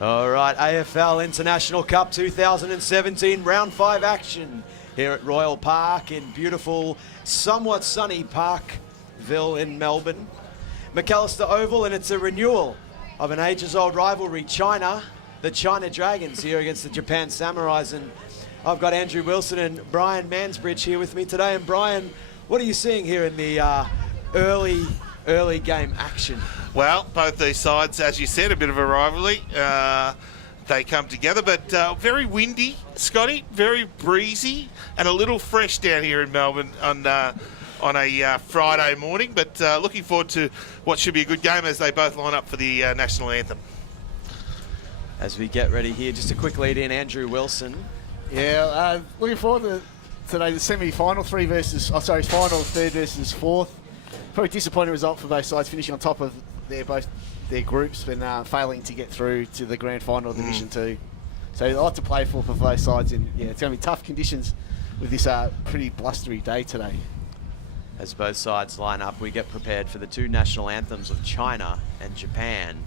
All right, AFL International Cup 2017 Round 5 action here at Royal Park in beautiful, somewhat sunny Parkville in Melbourne. Macalester Oval, and it's a renewal of an ages-old rivalry, China, the China Dragons here against the Japan Samurais. And I've got Andrew Wilson and Brian Mansbridge here with me today. And Brian, what are you seeing here in the early game action? Well, both these sides, as you said, a bit of a rivalry. They come together, but very windy, Scotty, very breezy, and a little fresh down here in Melbourne on a Friday morning. But looking forward to what should be a good game as they both line up for the national anthem. As we get ready here, just a quick lead in, Andrew Wilson. Yeah, looking forward to today, the semi-final, final, third versus fourth. Probably disappointing result for both sides, finishing on top of both their groups, but failing to get through to the grand final of Division 2. So a lot to play for both sides, and yeah, it's going to be tough conditions with this pretty blustery day today. As both sides line up, we get prepared for the two national anthems of China and Japan.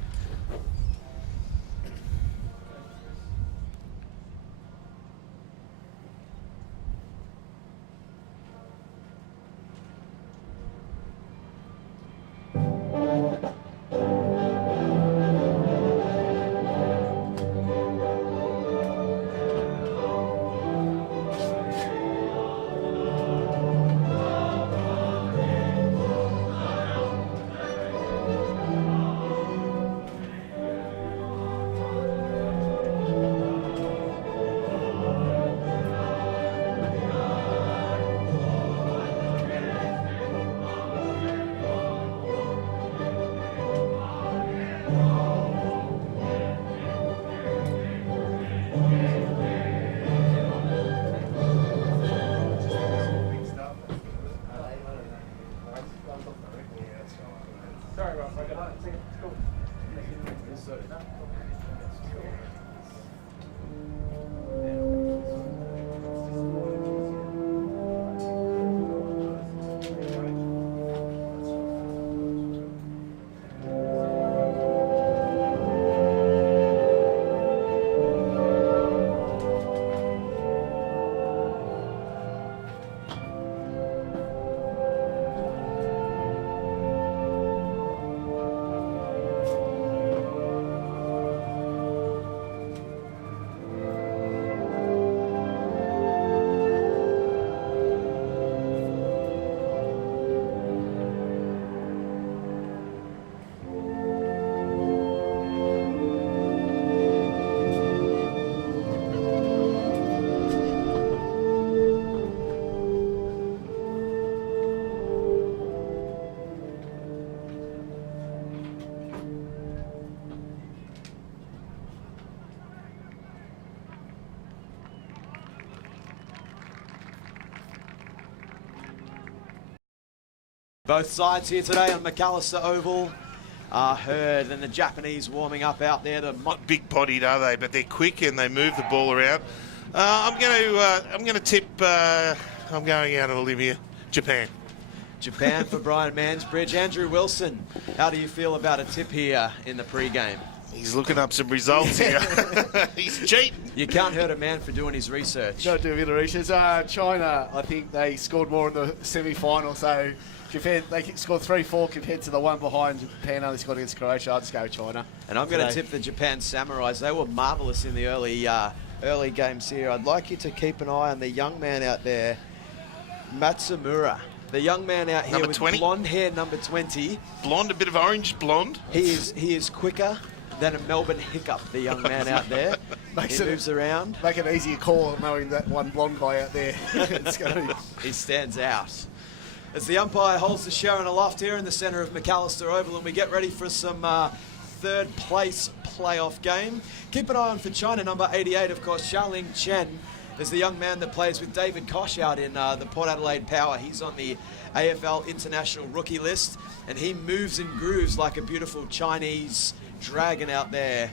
Both sides here today on Macalester Oval are heard, and the Japanese warming up out there. Not big-bodied, are they? But they're quick and they move the ball around. I'm going to tip. I'm going out on a limb here. Japan. Japan for Brian Mansbridge. Andrew Wilson, how do you feel about a tip here in the pre-game? He's looking up some results here. He's cheating. You can't hurt a man for doing his research. Got to do a bit of research. China, I think they scored more in the semi-final, so they scored 3-4 compared to the one behind. Japan only scored against Croatia. I'll just go with China. And I'm going to tip the Japan Samurais. They were marvellous in the early games here. I'd like you to keep an eye on the young man out there, Matsumura. The young man out here number with 20. Blonde hair, number 20. Blonde, a bit of orange blonde. He is quicker than a Melbourne hiccup, the young man out there. He moves around. Make an easier call knowing that one blonde guy out there. He stands out. As the umpire holds the Sharon aloft here in the centre of Macalester Oval, and we get ready for some third place playoff game. Keep an eye on for China, number 88, of course, Xiaoling Chen. There's the young man that plays with David Koch out in the Port Adelaide Power. He's on the AFL International Rookie list, and he moves and grooves like a beautiful Chinese dragon out there.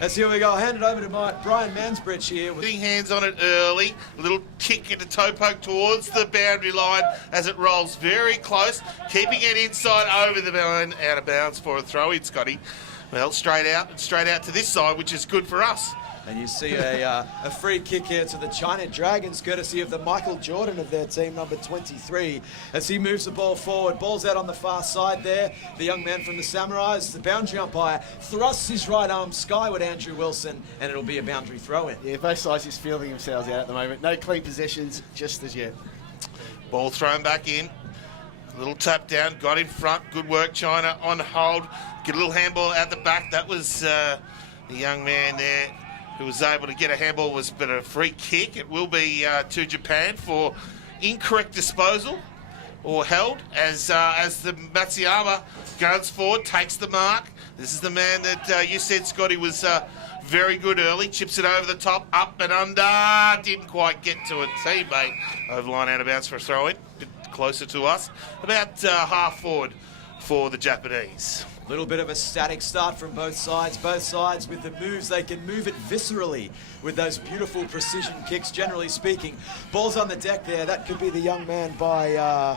As here we go, I'll hand it over to Brian Mansbridge here. Getting hands on it early, a little kick into toe poke towards the boundary line as it rolls very close, keeping it inside over the line, out of bounds for a throw-in, Scotty. well, straight out to this side, which is good for us. And you see a free kick here to the China Dragons, courtesy of the Michael Jordan of their team, number 23, as he moves the ball forward. Ball's out on the far side there. The young man from the Samurais, the boundary umpire, thrusts his right arm skyward, Andrew Wilson, and it'll be a boundary throw-in. Yeah, both sides just feeling themselves out at the moment. No clean possessions just as yet. Ball thrown back in. Little tap down, got in front. Good work, China, on hold. Get a little handball out the back. That was the young man there who was able to get a handball, was but a free kick. It will be to Japan for incorrect disposal or held as the Matsuyama goes forward, takes the mark. This is the man that you said, Scotty, was very good early. Chips it over the top, up and under. Didn't quite get to a teammate. Over line, out of bounds for a throw-in. A bit closer to us. About half forward for the Japanese. A little bit of a static start from both sides. Both sides with the moves, they can move it viscerally with those beautiful precision kicks, generally speaking. Ball's on the deck there. That could be the young man by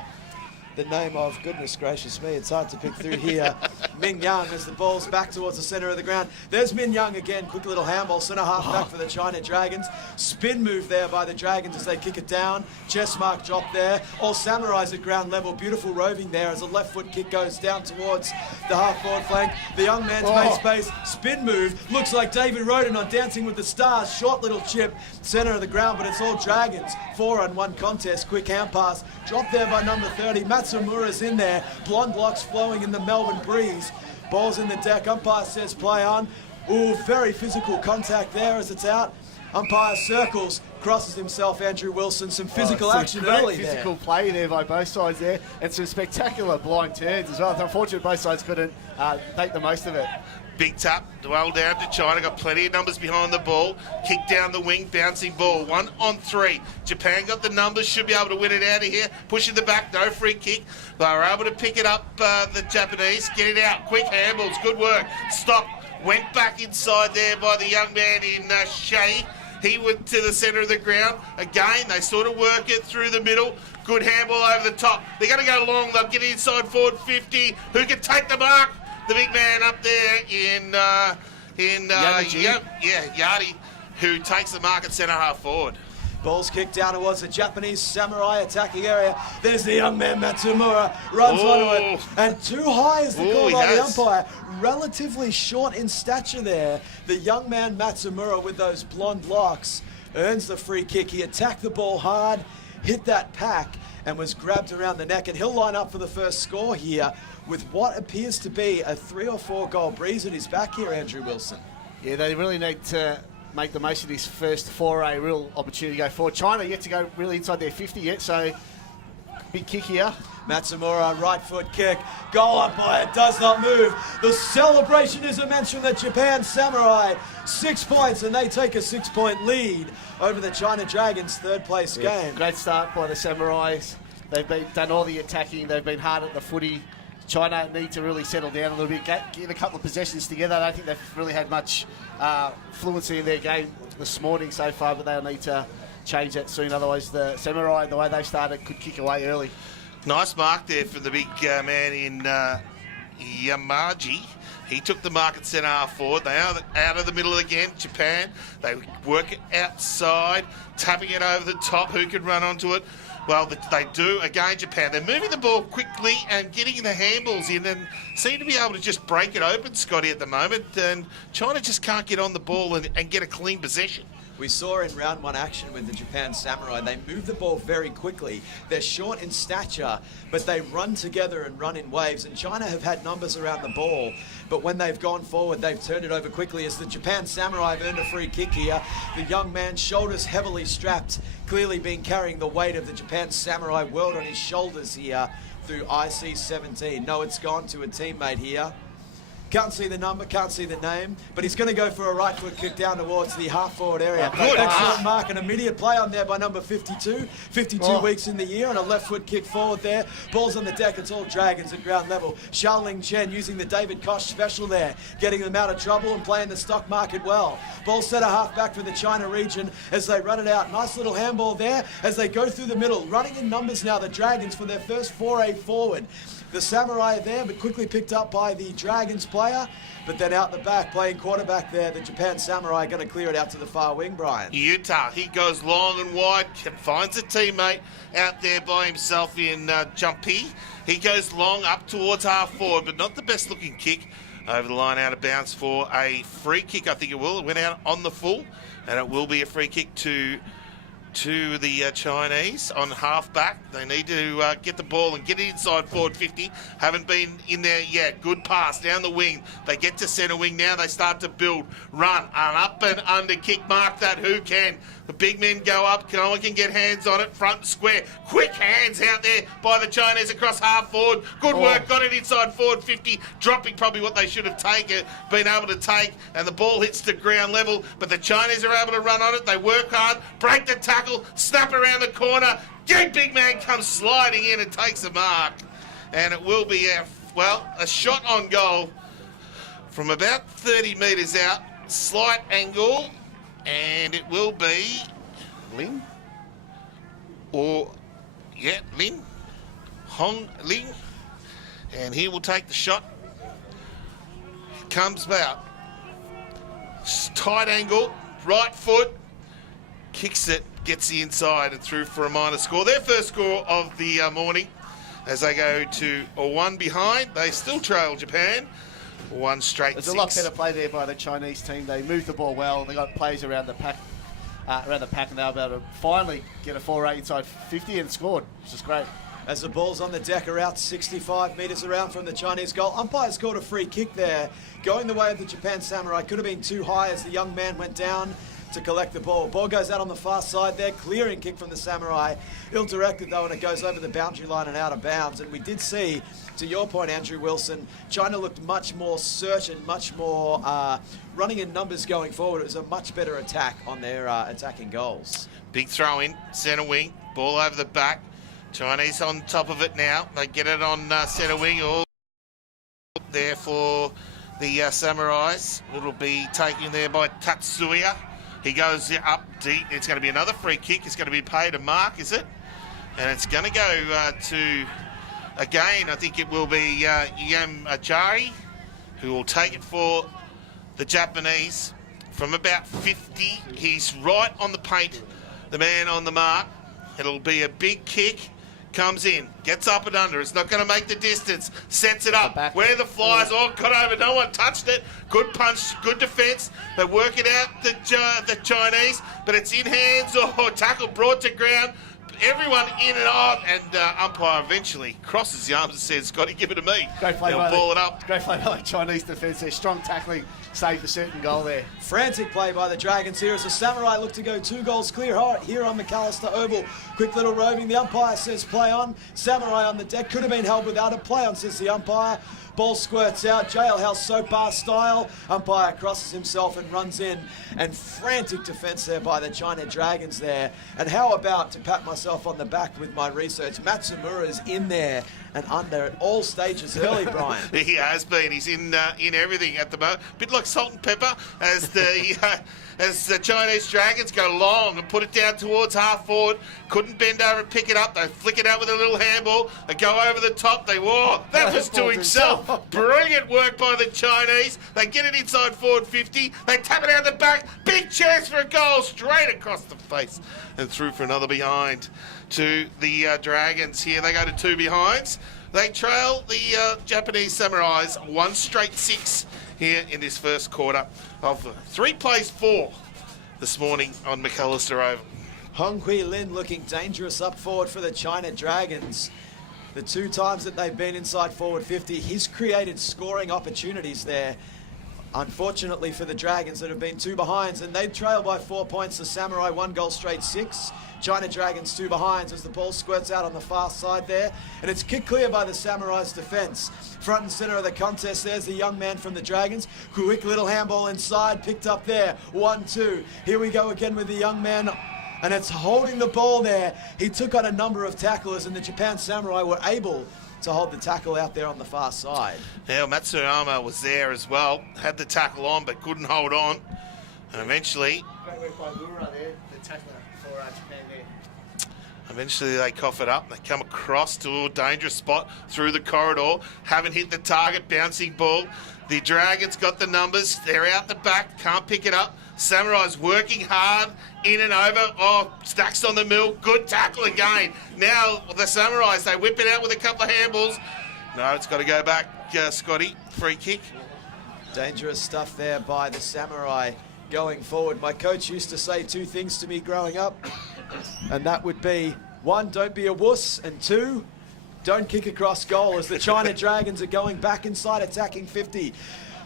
the name of, goodness gracious me, it's hard to pick through here. Ming Yang as the ball's back towards the centre of the ground. There's Min Yang again, quick little handball, centre half back for the China Dragons. Spin move there by the Dragons as they kick it down. Chest mark drop there. All Samurais at ground level. Beautiful roving there as a left foot kick goes down towards the half forward flank. The young man's made space. Spin move. Looks like David Roden on Dancing with the Stars. Short little chip, centre of the ground, but it's all Dragons. 4-on-1 contest. Quick hand pass. Dropped there by number 30. Matsumura's in there. Blonde locks flowing in the Melbourne breeze. Ball's in the deck. Umpire says play on. Ooh, very physical contact there as it's out. Umpire circles, crosses himself, Andrew Wilson. Some physical action early there. Physical play there by both sides there, and some spectacular blind turns as well. It's unfortunate both sides couldn't make the most of it. Big tap, well down to China, got plenty of numbers behind the ball. Kick down the wing, bouncing ball, 1-on-3. Japan got the numbers, should be able to win it out of here. Pushing the back, no free kick. They were able to pick it up, the Japanese. Get it out, quick handballs, good work. Stop, went back inside there by the young man in Shea. He went to the centre of the ground. Again, they sort of work it through the middle. Good handball over the top. They're going to go long, they'll get inside forward 50. Who can take the mark? The big man up there in Yadi, who takes the mark at centre half forward. Ball's kicked down towards the Japanese Samurai attacking area. There's the young man Matsumura, runs onto it, and too high is the call by the umpire. Relatively short in stature there. The young man Matsumura with those blonde locks earns the free kick. He attacked the ball hard, hit that pack, and was grabbed around the neck. And he'll line up for the first score here with what appears to be a 3 or 4 goal breeze at his back here, Andrew Wilson. Yeah, they really need to make the most of this first foray, real opportunity to go forward. China yet to go really inside their 50 yet, so big kick here. Matsumura, right foot kick. Goal umpire does not move. The celebration is immense from the Japan Samurai. 6 points, and they take a 6-point lead over the China Dragons' third place game. Great start by the Samurais. They've done all the attacking. They've been hard at the footy. China need to really settle down a little bit, get a couple of possessions together. I don't think they've really had much fluency in their game this morning so far, but they'll need to change that soon. Otherwise, the Samurai, the way they started, could kick away early. Nice mark there for the big man in Yamaji. He took the mark at centre half forward. They are out of the middle again, Japan. They work it outside, tapping it over the top. Who can run onto it? Well, they do. Again, Japan. They're moving the ball quickly and getting the handballs in and seem to be able to just break it open, Scotty, at the moment. And China just can't get on the ball and get a clean possession. We saw in round 1 action with the Japan Samurai, they move the ball very quickly. They're short in stature, but they run together and run in waves. And China have had numbers around the ball, but when they've gone forward, they've turned it over quickly as the Japan Samurai have earned a free kick here. The young man, shoulders heavily strapped, clearly been carrying the weight of the Japan Samurai world on his shoulders here through IC-17. No, it's gone to a teammate here. Can't see the number, can't see the name, but he's going to go for a right foot kick down towards the half forward area. Good. Excellent mark, an immediate play on there by number 52. 52 weeks in the year, and a left foot kick forward there. Ball's on the deck, it's all Dragons at ground level. Xiaoling Chen using the David Koch special there, getting them out of trouble and playing the stock market well. Ball set a half back for the China region as they run it out. Nice little handball there as they go through the middle. Running in numbers now, the Dragons, for their first foray forward. The Samurai are there, but quickly picked up by the Dragons player. player. But then out the back, playing quarterback there, the Japan Samurai going to clear it out to the far wing, Brian. Yuta, he goes long and wide, finds a teammate out there by himself in Jumpy. He goes long up towards half forward, but not the best looking kick. Over the line, out of bounds for a free kick, I think it will. It went out on the full, and it will be a free kick to the Chinese on half back. They need to get the ball and get it inside forward 50. Haven't been in there yet. Good pass down the wing. They get to centre wing now. They start to build. Run. An up and under kick. Mark that. Who can? The big men go up. No one can get hands on it. Front and square. Quick hands out there by the Chinese across half forward. Good work. Got it inside forward 50. Dropping probably what they should have been able to take. And the ball hits the ground level. But the Chinese are able to run on it. They work hard. Break the tackle. Snap around the corner. Big man comes sliding in and takes a mark. And it will be, a shot on goal from about 30 metres out. Slight angle. And it will be Lin? Lin. Hong Ling. And he will take the shot. Comes out. Tight angle. Right foot. Kicks it. Gets the inside and through for a minor score. Their first score of the morning as they go to a one behind. They still trail Japan. One straight There's six. a lot better play there by the Chinese team. They moved the ball well. They got players around the pack, and they were able to finally get a 4-8 inside 50 and scored, which is great. As the ball's on the deck, around 65 metres around from the Chinese goal. Umpire scored a free kick there, going the way of the Japan Samurai. Could have been too high as the young man went down to collect the ball. Ball goes out on the far side there. Clearing kick from the Samurai. Ill-directed though, and it goes over the boundary line and out of bounds. And we did see, to your point, Andrew Wilson, China looked much more certain, much more running in numbers going forward. It was a much better attack on their attacking goals. Big throw in, centre wing, ball over the back. Chinese on top of it now. They get it on centre wing. All there for the Samurais. It'll be taken there by Tatsuya. He goes up deep. It's going to be another free kick. It's going to be paid a mark, is it? And it's going to go to, again, I think it will be Yam Ajari, who will take it for the Japanese from about 50. He's right on the paint, the man on the mark. It'll be a big kick. Comes in, gets up and under. It's not going to make the distance. Sets it up. Where the flies. Oh, got over. No one touched it. Good punch. Good defence. They work it out, the Chinese. But it's in hands. Oh, tackle brought to ground. Everyone in and out. And umpire eventually crosses the arms and says, Scotty, give it to me. Great play They'll ball it up. Great play by the Chinese defence there. Strong tackling. Saved a certain goal there. Frantic play by the Dragons here as the Samurai look to go 2 goals clear here on McAllister Oval. Quick little roving. The umpire says play on. Samurai on the deck. Could have been held without a play on, says the umpire. Ball squirts out, jailhouse soap bar style. Umpire crosses himself and runs in. And frantic defence there by the China Dragons there. And how about, to pat myself on the back with my research, Matsumura's in there and under at all stages early, Brian. He has been. He's in everything at the moment. A bit like salt and pepper as the Chinese Dragons go long and put it down towards half forward. Couldn't bend over and pick it up. They flick it out with a little handball. They go over the top. That was to himself. Brilliant work by the Chinese. They get it inside forward 50. They tap it out the back. Big chance for a goal straight across the face and through for another behind to the Dragons. Here they go to 2 behinds. They trail the Japanese Samurais 1 straight 6 here in this first quarter of 3 plays 4 this morning on McAllister Oval. Hong Hui Lin looking dangerous up forward for the China Dragons. The 2 times that they've been inside forward 50, he's created scoring opportunities there. Unfortunately for the Dragons that have been 2 behinds, and they trail by 4 points. The Samurai 1 goal straight 6. China Dragons 2 behinds as the ball squirts out on the far side there. And it's kicked clear by the Samurai's defence. Front and centre of the contest, there's the young man from the Dragons. Quick little handball inside, picked up there. 1-2. Here we go again with the young man. And it's holding the ball there. He took on a number of tacklers, and the Japan Samurai were able to hold the tackle out there on the far side. Now Matsuyama was there as well. Had the tackle on but couldn't hold on. And eventually... Great work by Lura there, the tackler for Japan Eventually they cough it up. They come across to a dangerous spot through the corridor. Haven't hit the target. Bouncing ball. The Dragons got the numbers. They're out the back. Can't pick it up. Samurai's working hard. In and over. Oh, Stacks on the mill. Good tackle again. Now the Samurais, they whip it out with a couple of handballs. No, it's got to go back, Scotty. Free kick. Dangerous stuff there by the Samurai going forward. My coach used to say two things to me growing up, and that would be, one, don't be a wuss, and two, don't kick across goal as the China Dragons are going back inside, attacking 50.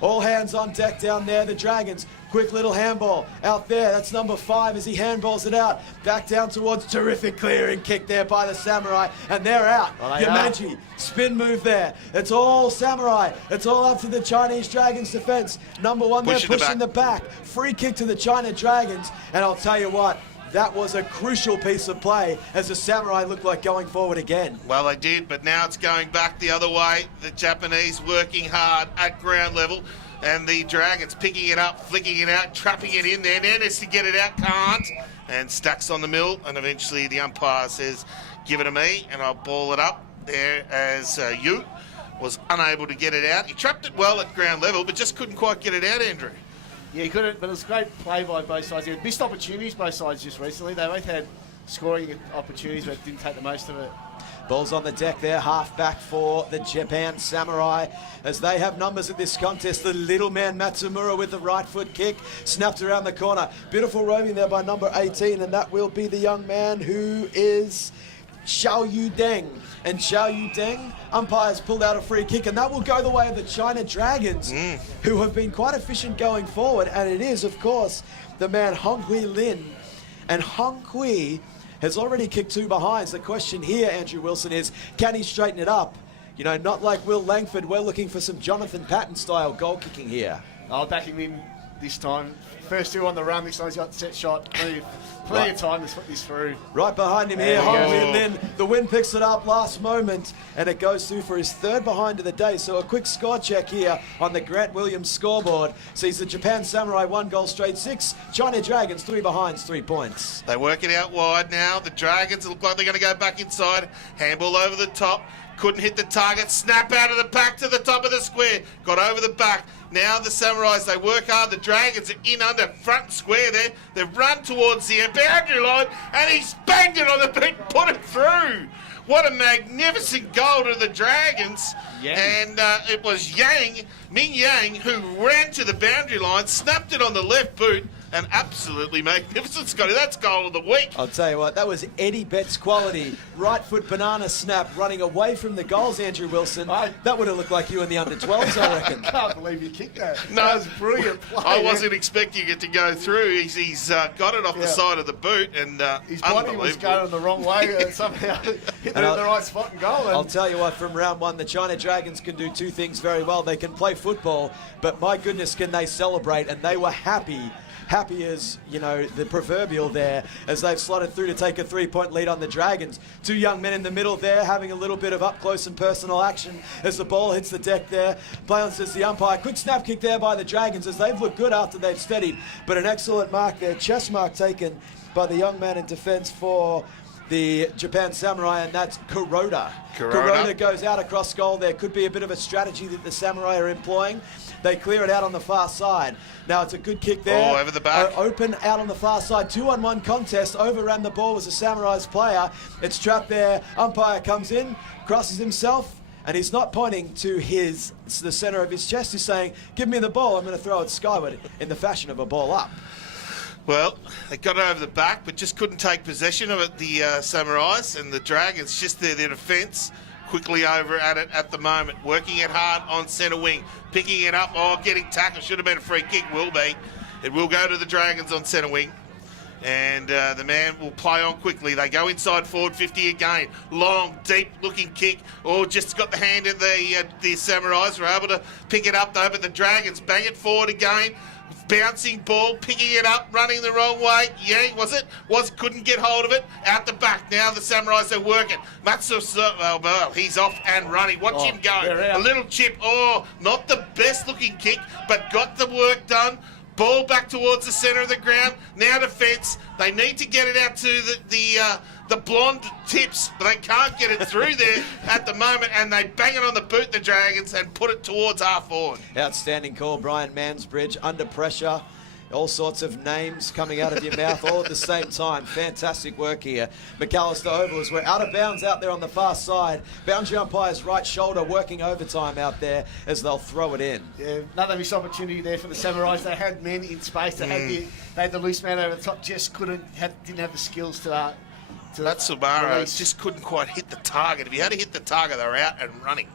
All hands on deck down there, the Dragons. Quick little handball out there. That's number 5 as he handballs it out. Back down towards terrific clearing kick there by the Samurai. And they're out. Yamaji, spin move there. It's all Samurai. It's all up to the Chinese Dragons defense. Number 1 there pushing the back. Free kick to the China Dragons. And I'll tell you what, that was a crucial piece of play as the Samurai looked like going forward again. Well, they did, but now it's going back the other way. The Japanese working hard at ground level, and the Dragons picking it up, flicking it out, trapping it in there. Nennis to get it out, can't. And Stacks on the mill, and eventually the umpire says, give it to me, and I'll ball it up there as Ute was unable to get it out. He trapped it well at ground level, but just couldn't quite get it out, Andrew. Yeah, he couldn't, but it was a great play by both sides. He had missed opportunities, both sides, just recently. They both had scoring opportunities, but didn't take the most of it. Ball's on the deck there, half back for the Japan Samurai as they have numbers at this contest. The little man Matsumura with the right foot kick, snapped around the corner. Beautiful roaming there by number 18, and that will be the young man who is Xiao Yu Deng. And Xiao Yu Deng, umpires pulled out a free kick, and that will go the way of the China Dragons, who have been quite efficient going forward. And it is, of course, the man Hong Hui Lin. And Hong Hui has already kicked 2 behinds. The question here, Andrew Wilson, is can he straighten it up? You know, not like Will Langford. We're looking for some Jonathan Patton-style goal kicking here. I'll back him in this time. First 2 on the run. This time he's got the set shot. Plenty of time to put this through. Right behind him here, Hong Hui Lin. The wind picks it up last moment, and it goes through for his 3rd behind of the day. So a quick score check here on the Grant Williams scoreboard sees the Japan Samurai 1 goal straight 6. China Dragons 3 behinds, 3 points. They work it out wide now. The Dragons look like they're going to go back inside. Handball over the top. Couldn't hit the target. Snap out of the pack to the top of the square. Got over the back. Now the Samurais, they work hard. The Dragons are in under front square there. They've run towards the boundary line, and he's banged it on the beat, put it through. What a magnificent goal to the Dragons. And it was Ming Yang, who ran to the boundary line, snapped it on the left boot, and absolutely magnificent, Scotty. That's goal of the week. I'll tell you what, that was Eddie Betts quality. Right foot banana snap, running away from the goals, Andrew Wilson. That would have looked like you in the under-12s, I reckon. I can't believe you kicked that. No, That was brilliant play. I wasn't expecting it to go through. He's got it off the side of the boot, and his body was going the wrong way. Somehow hit it in the right spot and goal. I'll tell you what, from round 1, the China Dragons can do 2 things very well. They can play football, but my goodness, can they celebrate? And they were happy as, you know, the proverbial there, as they've slotted through to take a 3-point lead on the Dragons. 2 young men in the middle there having a little bit of up close and personal action as the ball hits the deck there. Play on, says the umpire. Quick snap kick there by the Dragons as they've looked good after they've steadied, but an excellent mark there, chest mark taken by the young man in defense for the Japan Samurai, and that's Kuroda. Kuroda goes out across goal. There could be a bit of a strategy that the Samurai are employing. They clear it out on the far side. Now it's a good kick there. Oh, over the back. Open out on the far side. 2-on-1 contest. Overran the ball was the Samurai's player. It's trapped there. Umpire comes in, crosses himself, and he's not pointing to the center of his chest. He's saying, give me the ball. I'm going to throw it skyward in the fashion of a ball up. Well, they got it over the back, but just couldn't take possession of it, the Samurais, and the Dragons just their defence. Quickly over at it at the moment, working it hard on centre wing, picking it up, getting tackled, should have been a free kick, will be. It will go to the Dragons on centre wing, and the man will play on quickly. They go inside forward 50 again, long, deep looking kick, just got the hand in the Samurais, were able to pick it up though, but the Dragons bang it forward again. Bouncing ball, picking it up, running the wrong way. Yang, couldn't get hold of it. Out the back. Now the Samurais are working. He's off and running. Watch him go. A little chip. Not the best looking kick, but got the work done. Ball back towards the centre of the ground. Now defence. They need to get it out to The blonde tips, but they can't get it through there at the moment, and they bang it on the boot, the Dragons, and put it towards half forward. Outstanding call, Brian Mansbridge. Under pressure. All sorts of names coming out of your mouth all at the same time. Fantastic work here. Macalester Oval as we're out of bounds out there on the far side. Boundary umpire's right shoulder working overtime out there as they'll throw it in. Yeah, another missed opportunity there for the Samurais. They had men in space. They had the loose man over the top. Just didn't have the skills to That Samara release. just couldn't quite hit the target. If he had to hit the target, they were out and running.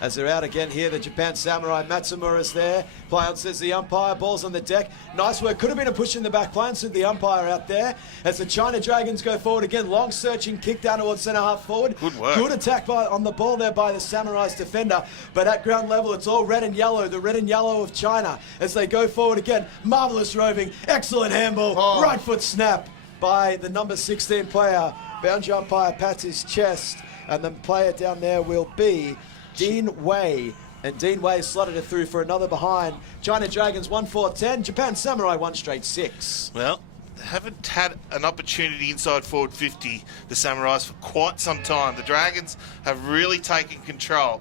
As they're out again here, the Japan Samurai, Matsumura's there. Play on, says the umpire. Ball's on the deck. Nice work. Could have been a push in the back. Play on, said the umpire out there. As the China Dragons go forward again. Long searching kick down towards centre half forward. Good work. Good attack on the ball there by the Samurai's defender. But at ground level, it's all red and yellow. The red and yellow of China as they go forward again. Marvellous roving. Excellent handball. Oh. Right foot snap by the number 16 player. Boundary umpire pats his chest. And the player down there will be Dean Wei. And Dean Wei slotted it through for another behind. China Dragons 1-4-10. Japan Samurai 1 straight 6. Well, they haven't had an opportunity inside forward 50, the Samurais, for quite some time. The Dragons have really taken control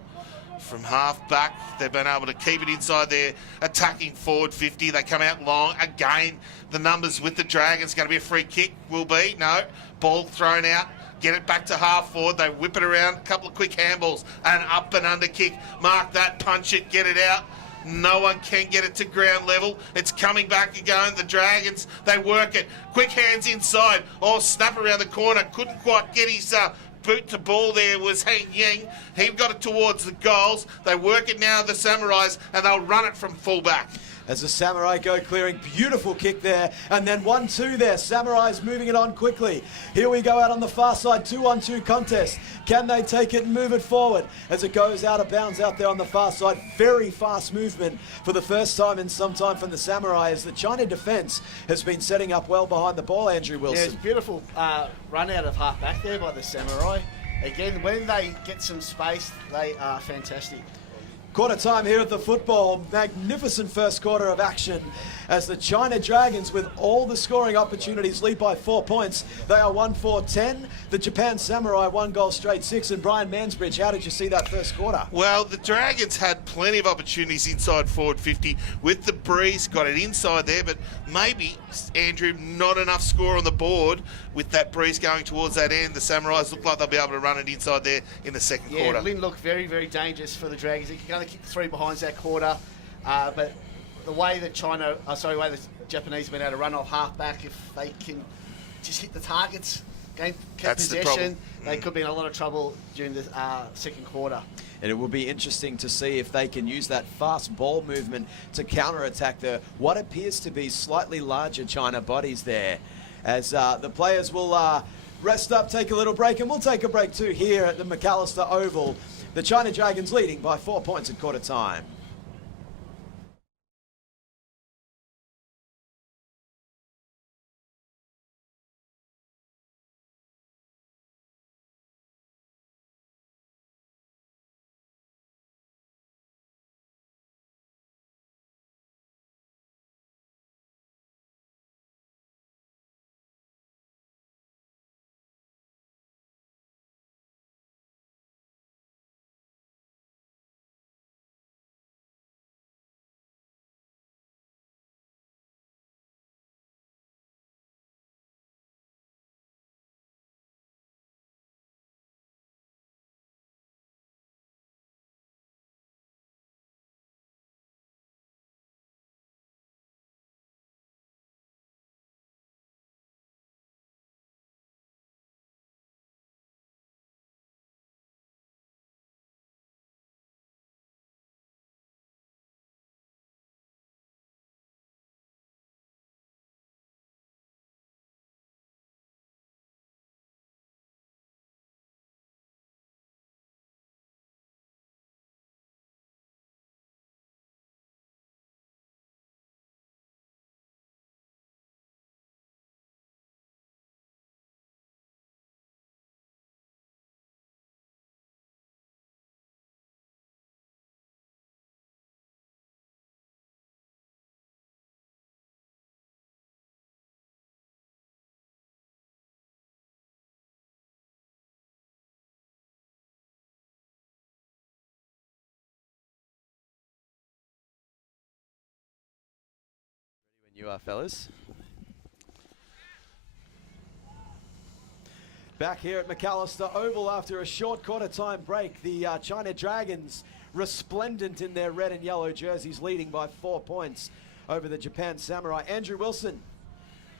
from half back. They've been able to keep it inside their attacking forward 50. They come out long. Again, the numbers with the Dragons. Going to be a free kick, will be. No. Ball thrown out. Get it back to half forward. They whip it around. A couple of quick handballs. An up and under kick. Mark that. Punch it. Get it out. No one can get it to ground level. It's coming back again. The Dragons, they work it. Quick hands inside. Oh, snap around the corner. Couldn't quite get his boot to ball there was Heng Ying. He got it towards the goals. They work it now, the Samurais, and they'll run it from full back. As the Samurai go clearing, beautiful kick there, and then 1-2 there. Samurai's moving it on quickly. Here we go out on the far side, 2-on-2 contest. Can they take it and move it forward as it goes out of bounds out there on the far side? Very fast movement for the first time in some time from the Samurai as the China defence has been setting up well behind the ball, Andrew Yeah, it's Wilson. beautiful run out of half back there by the Samurai. Again, when they get some space, they are fantastic. Quarter time here at the football. Magnificent first quarter of action as the China Dragons, with all the scoring opportunities, lead by 4 points. They are 1-4-10. The Japan Samurai 1 goal straight 6. And Brian Mansbridge, how did you see that first quarter? Well, the Dragons had plenty of opportunities inside forward 50 with the breeze, got it inside there, but maybe, Andrew, not enough score on the board with that breeze going towards that end. The Samurais look like they'll be able to run it inside there in the second Yeah, quarter. Lynn looked very, very dangerous for the Dragons. He can only kick 3 behinds that quarter, but the way that the Japanese have been able to run off half back, if they can just hit the targets, gain That's the possession, problem. they could be in a lot of trouble during the second quarter. And it will be interesting to see if they can use that fast ball movement to counter-attack the what appears to be slightly larger China bodies there. As the players will rest up, take a little break, and we'll take a break too here at the Macalester Oval. The China Dragons leading by 4 points at quarter time. You are, fellas. Back here at McAllister Oval after a short quarter-time break, the China Dragons, resplendent in their red and yellow jerseys, leading by 4 points over the Japan Samurai. Andrew Wilson,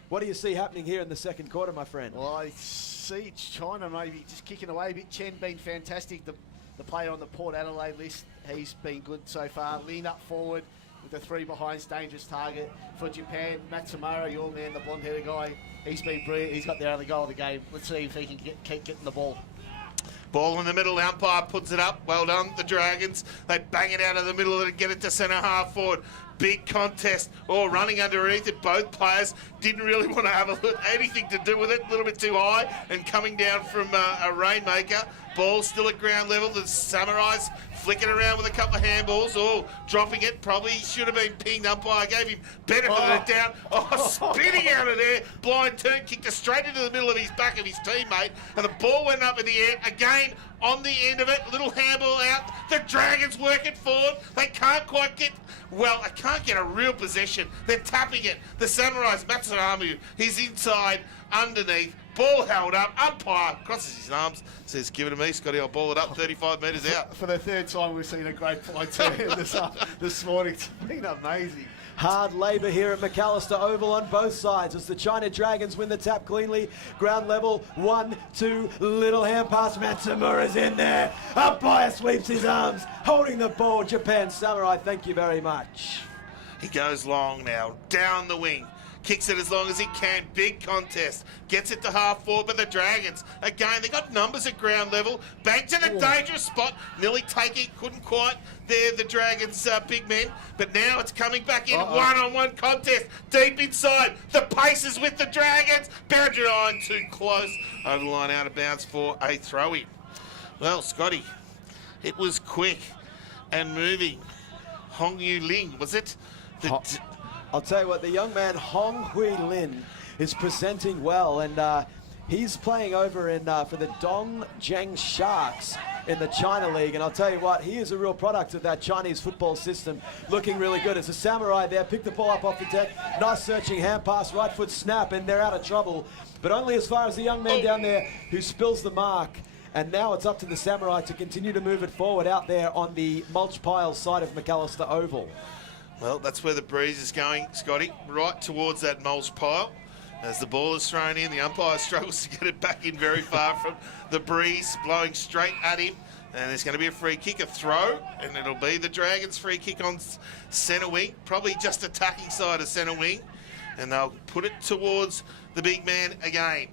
what do you see happening here in the second quarter, my friend? Well, I see China maybe just kicking away a bit. Chen been fantastic. The player on the Port Adelaide list, he's been good so far. Lean up forward with the 3 behinds, dangerous target for Japan. Matsumura, your man, the blonde-headed guy, he's been brilliant. He's got the only goal of the game. Let's see if he can keep getting the ball. Ball in the middle, umpire puts it up. Well done, the Dragons. They bang it out of the middle of it and get it to centre half forward. Big contest. Oh, running underneath it. Both players didn't really want to have anything to do with it. A little bit too high and coming down from a rainmaker. Ball still at ground level. The Samurais flicking around with a couple of handballs. Oh, dropping it. Probably should have been pinged. Umpire gave him benefit of the doubt. Oh, spinning out of there. Blind turn, kicked it straight into the middle of his back of his teammate. And the ball went up in the air. Again, on the end of it. Little handball out. The Dragons work it forward. They can't quite get... Well, I can't get a real possession. They're tapping it. The Samurais, Matsunamu, he's inside, underneath, ball held up, umpire crosses his arms, says, give it to me, Scotty, I'll ball it up 35 metres out. For the third time, we've seen a great play too this morning. It's been amazing. Hard labour here at McAllister Oval on both sides as the China Dragons win the tap cleanly. Ground level, 1-2, little hand pass. Matsumura's in there. Umpire sweeps his arms, holding the ball. Japan Samurai, thank you very much. He goes long now, down the wing. Kicks it as long as he can. Big contest. Gets it to half forward, but the Dragons, again, they got numbers at ground level. Back to the dangerous spot. Nearly taking, couldn't quite. There, the Dragons' big men. But now it's coming back in. One-on-one contest. Deep inside. The pace is with the Dragons. Boundary line too close. Over the line, out of bounds for a throw-in. Well, Scotty, it was quick and moving. Hong Yu Ling, was it? I'll tell you what, the young man Hong Hui Lin is presenting well, and he's playing over in for the Dongjiang Sharks in the China League, and I'll tell you what, he is a real product of that Chinese football system, looking really good. As a Samurai there, pick the ball up off the deck, nice searching hand pass, right foot snap, and they're out of trouble, but only as far as the young man down there who spills the mark. And now it's up to the Samurai to continue to move it forward out there on the mulch pile side of McAllister Oval. Well, that's where the breeze is going, Scotty, right towards that mulch pile. As the ball is thrown in, the umpire struggles to get it back in very far from the breeze, blowing straight at him. And there's going to be a free kick, a throw, and it'll be the Dragons' free kick on centre wing, probably just attacking side of centre wing. And they'll put it towards the big man again.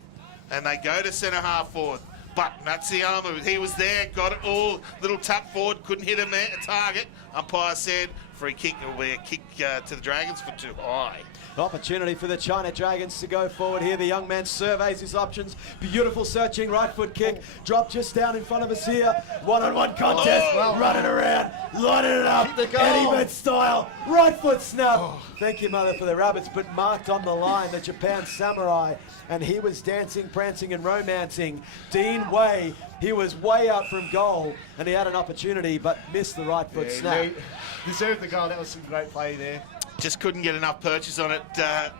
And they go to centre half forward. But Matsuyama, he was there, got it all. Little tap forward, couldn't hit a target. Umpire said free kick. It will be a kick to the Dragons for too high. Opportunity for the China Dragons to go forward here. The young man surveys his options. Beautiful searching right foot kick. Drop just down in front of us here. One-on-one contest. Running around. Lining it up. Eddie Met style. Right foot snap. Thank you, mother, for the rabbits, but marked on the line, the Japan Samurai. And he was dancing, prancing, and romancing. Dean Wei, he was way out from goal, and he had an opportunity, but missed the right foot snap. Deserved the goal. That was some great play there. Just couldn't get enough purchase on it,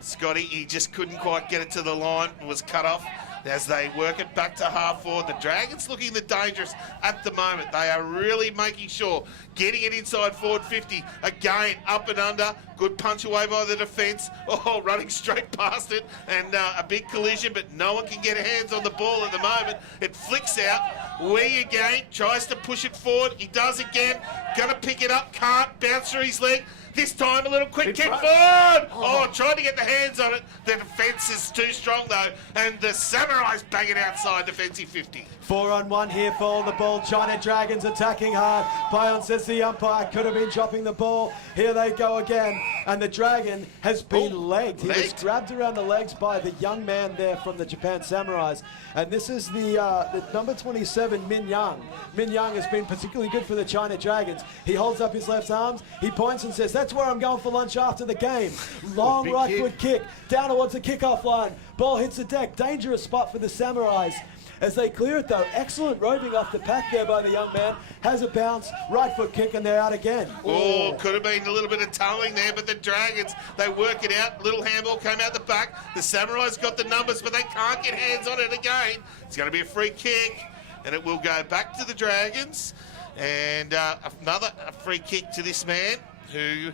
Scotty. He just couldn't quite get it to the line. It was cut off as they work it back to half forward. The Dragons looking the dangerous at the moment. They are really making sure, getting it inside forward 50. Again, up and under. Good punch away by the defence. Oh, running straight past it. And a big collision, but no one can get hands on the ball at the moment. It flicks out. Wee again, tries to push it forward. He does again. Gonna pick it up, can't. Bounce through his leg. This time a little quick kick forward. Oh, tried to get the hands on it. The defence is too strong though. And the Samurais bang it outside defensive 50. 4-on-1 here for the ball. China Dragons attacking hard. Payon says the umpire could have been dropping the ball. Here they go again. And the Dragon has been legged. He was grabbed around the legs by the young man there from the Japan Samurais. And this is the number 27, Min Yang. Min Yang has been particularly good for the China Dragons. He holds up his left arms. He points and says, that's where I'm going for lunch after the game. Long right foot kick down towards the kickoff line. Ball hits the deck. Dangerous spot for the Samurais. As they clear it though, excellent roving off the pack there by the young man. Has a bounce, right foot kick, and they're out again. Oh, could have been a little bit of tunneling there, but the Dragons, they work it out. Little handball came out the back. The Samurais got the numbers, but they can't get hands on it again. It's going to be a free kick, and it will go back to the Dragons. And another free kick to this man, who,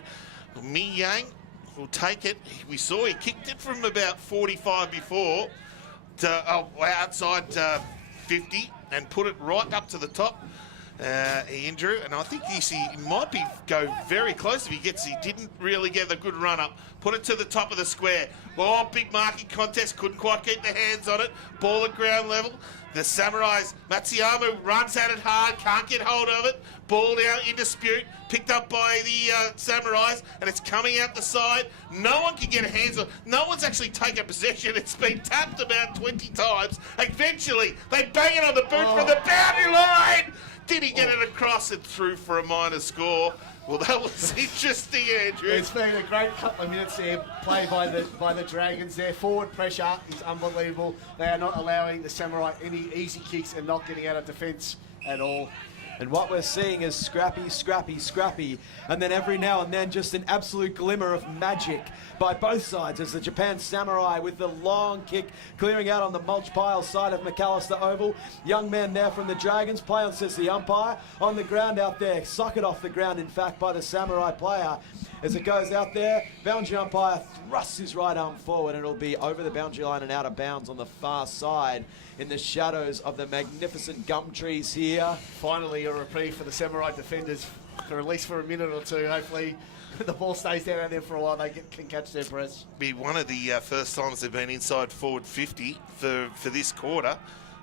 Mi Yang, will take it. We saw he kicked it from about 45 before to outside 50 and put it right up to the top. Andrew, and I think he might go very close if he didn't really get a good run up. Put it to the top of the square. Oh, big marking contest, couldn't quite get their hands on it. Ball at ground level. The Samurais, Matsuyama runs at it hard, can't get hold of it. Ball now in dispute, picked up by the Samurais, and it's coming out the side. No one can get hands on it. No one's actually taken possession. It's been tapped about 20 times. Eventually, they bang it on the boot from the boundary line. Did he get it across and through for a minor score? Well, that was interesting, Andrew. It's been a great couple of minutes there, played by the Dragons there. Forward pressure is unbelievable. They are not allowing the Samurai any easy kicks and not getting out of defence at all. And what we're seeing is scrappy, scrappy, scrappy, and then every now and then just an absolute glimmer of magic by both sides as the Japan Samurai with the long kick clearing out on the mulch pile side of McAllister Oval. Young man there from the Dragons, play on, says the umpire, on the ground out there, socket off the ground in fact by the Samurai player. As it goes out there, boundary umpire thrusts his right arm forward and it'll be over the boundary line and out of bounds on the far side in the shadows of the magnificent gum trees here. Finally, a reprieve for the Samurai defenders for at least for a minute or two. Hopefully, the ball stays down there for a while. They can catch their breaths. Be one of the first times they've been inside forward 50 for this quarter.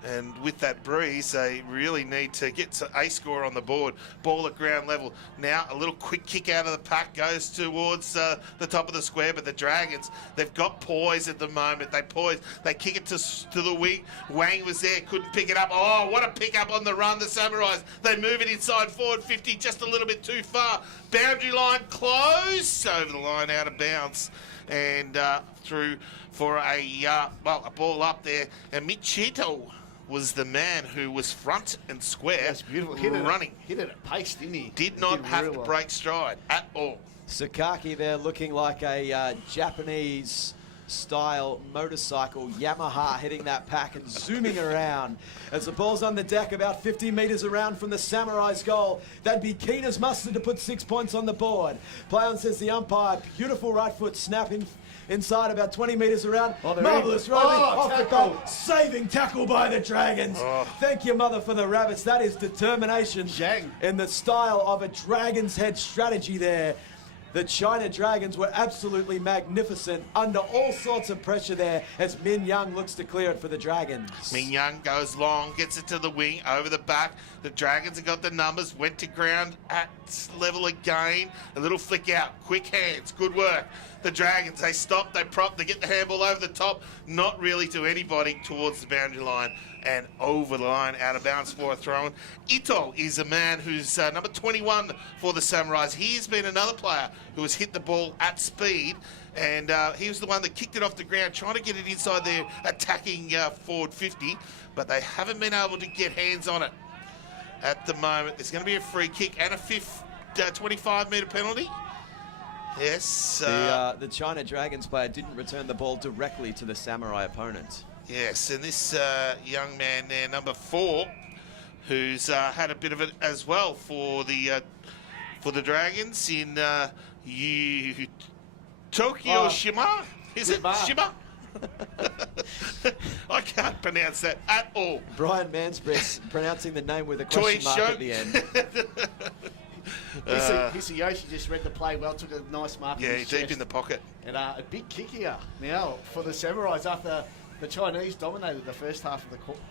And with that breeze, they really need to get a score on the board. Ball at ground level. Now a little quick kick out of the pack goes towards the top of the square. But the Dragons, they've got poise at the moment. They poise. They kick it to the wing. Wang was there, couldn't pick it up. Oh, what a pick up on the run, the Samurais. They move it inside forward 50, just a little bit too far. Boundary line close. Over the line, out of bounds. And through for a ball up there. And Michito was the man who was front and square. That's beautiful. Running. Hit it at pace, didn't he? Did not have to break stride at all. Sakaki there looking like a Japanese style motorcycle, Yamaha, hitting that pack and zooming around as the ball's on the deck about 50 metres around from the Samurai's goal. That'd be keen as mustard to put 6 points on the board. Play on, says the umpire. Beautiful right foot snap inside about 20 metres around. Marvellous rolling off the goal. Saving tackle by the Dragons. Thank you, mother, for the rabbits. That is determination in the style of a Dragon's Head strategy there. The China Dragons were absolutely magnificent under all sorts of pressure there as Min Young looks to clear it for the Dragons. Min Young goes long, gets it to the wing, over the back. The Dragons have got the numbers, went to ground at level again. A little flick out, quick hands, good work. The Dragons, they stop, they prop, they get the handball over the top, not really to anybody towards the boundary line and over the line, out of bounds for a throw-in. Ito is a man who's number 21 for the Samurais. He's been another player who has hit the ball at speed, and he was the one that kicked it off the ground, trying to get it inside there, attacking forward 50, but they haven't been able to get hands on it at the moment. There's going to be a free kick and a fifth 25-metre penalty. Yes. The China Dragons player didn't return the ball directly to the Samurai opponent. Yes, and this young man there, number 4, who's had a bit of it as well for the Dragons in Tokyo Shima. Is it Shima? I can't pronounce that at all. Brian Mansbridge pronouncing the name with a question mark at the end. Hisayoshi just read the play well, took a nice mark. Yeah, deep in the pocket. And a big kick here now for the Samurais after the Chinese dominated the first half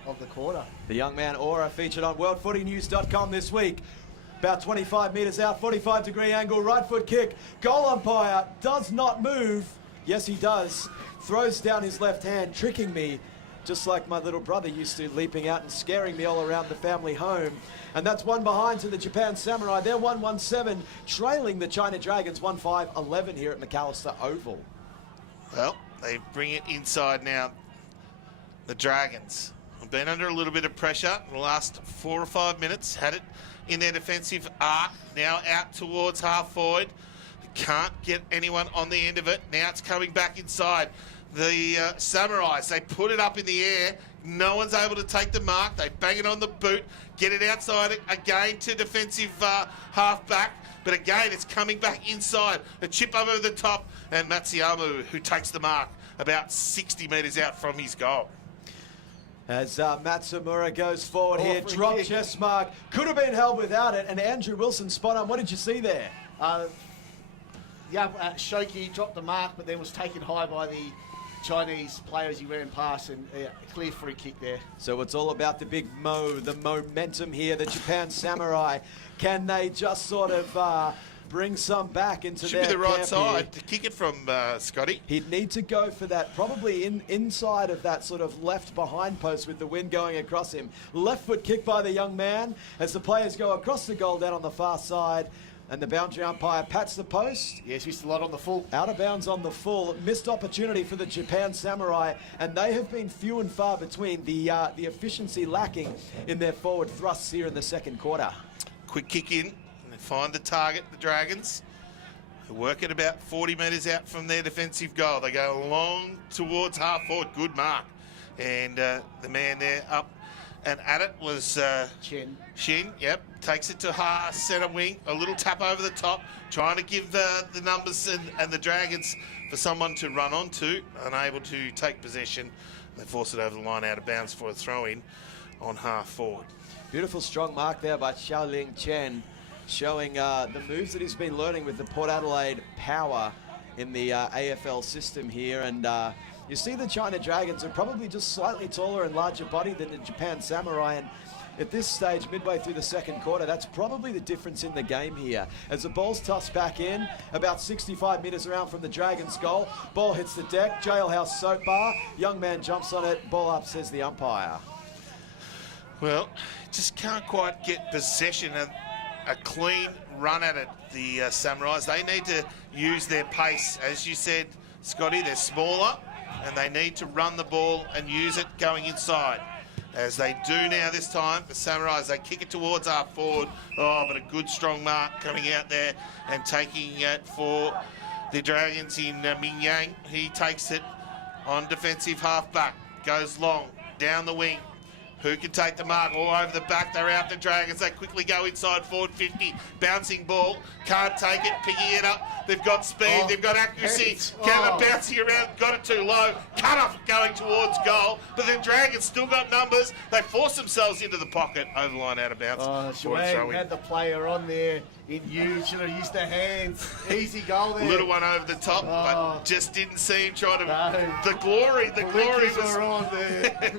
of the quarter. The young man Aura featured on worldfootynews.com this week. About 25 metres out, 45-degree angle, right foot kick. Goal umpire does not move. Yes, he does. Throws down his left hand, tricking me, just like my little brother used to, leaping out and scaring me all around the family home. And that's one behind to the Japan Samurai. They're 1-1-7, trailing the China Dragons 1-5-11 here at McAllister Oval. Well, They bring it inside now. The Dragons have been under a little bit of pressure in the last 4 or 5 minutes. Had it in their defensive arc. Now out towards half forward. Can't get anyone on the end of it. Now it's coming back inside. The Samurais, they put it up in the air. No one's able to take the mark. They bang it on the boot. Get it outside again to defensive half-back. But again, it's coming back inside. A chip over the top. And Matsuyamu, who takes the mark about 60 metres out from his goal. As Matsumura goes forward here, drop chest mark. Could have been held without it. And Andrew Wilson, spot on. What did you see there? Shoki dropped the mark, but then was taken high by the Chinese player as he ran past, and a clear free kick there. So it's all about the big the momentum here. The Japan Samurai, can they just sort of bring some back into their Should be the right camp side here? to kick it from, Scotty. He'd need to go for that, probably inside of that sort of left behind post with the wind going across him. Left foot kick by the young man as the players go across the goal down on the far side. And the boundary umpire pats the post. Yes, missed a lot on the full. Out of bounds on the full. Missed opportunity for the Japan Samurai. And they have been few and far between. The efficiency lacking in their forward thrusts here in the second quarter. Quick kick in. And they find the target, the Dragons. They work it about 40 metres out from their defensive goal. They go long towards half forward. Good mark. And the man there up and at it was Shin, yep. Takes it to centre wing. A little tap over the top. Trying to give the numbers and the Dragons for someone to run onto. Unable to take possession. They force it over the line out of bounds for a throw-in on half forward. Beautiful strong mark there by Xiaoling Chen, showing the moves that he's been learning with the Port Adelaide Power in the AFL system here. And you see the China Dragons are probably just slightly taller and larger body than the Japan Samurai. And at this stage, midway through the second quarter, that's probably the difference in the game here. As the ball's tossed back in, about 65 metres around from the Dragons' goal. Ball hits the deck, jailhouse soap bar. Young man jumps on it, ball up, says the umpire. Well, just can't quite get possession of a clean run at it, the Samurais. They need to use their pace. As you said, Scotty, they're smaller and they need to run the ball and use it going inside. As they do now this time, the Samurais, they kick it towards half forward. Oh, but a good strong mark coming out there and taking it for the Dragons in Ming Yang. He takes it on defensive half-back, goes long, down the wing. Who can take the mark? All over the back, they're out the Dragons. They quickly go inside forward 50. Bouncing ball, can't take it, picking it up. They've got speed, they've got accuracy. Kevin bouncing around, got it too low. Cut off going towards goal. But then Dragons still got numbers. They force themselves into the pocket. Over the line, out of bounds. Shuang had the player on there in you. Should have used their hands. Easy goal there. Little one over the top, but just didn't see him trying to... No. The glory was on there.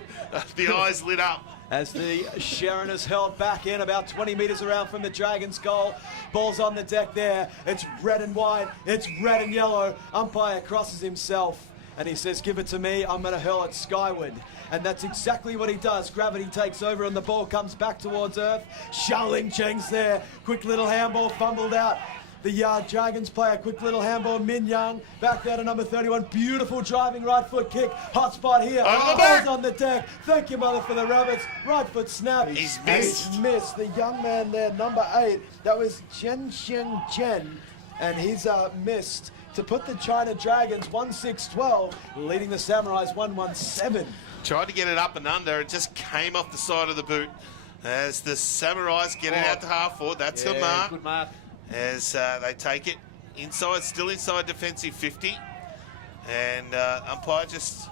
The eyes lit up. As the Sharon is held back in about 20 metres around from the Dragons' goal. Ball's on the deck there. It's red and white. It's red and yellow. Umpire crosses himself and he says, give it to me. I'm going to hurl it skyward. And that's exactly what he does. Gravity takes over and the ball comes back towards earth. Xiaoling Cheng's there. Quick little handball fumbled out. The Dragons play a quick little handball. Min Young back there to number 31. Beautiful driving right foot kick. Hot spot here. Ball's on the deck. Thank you, mother, for the Rabbits. Right foot snap. He's missed. He's missed. The young man there, number 8. That was Chen Xiang Chen. And he's missed to put the China Dragons 1-6-12, leading the Samurais 1-1-7. Tried to get it up and under. It just came off the side of the boot. As the Samurais get it out to half forward. That's the mark. Good mark. As they take it inside, still inside defensive 50. And umpire just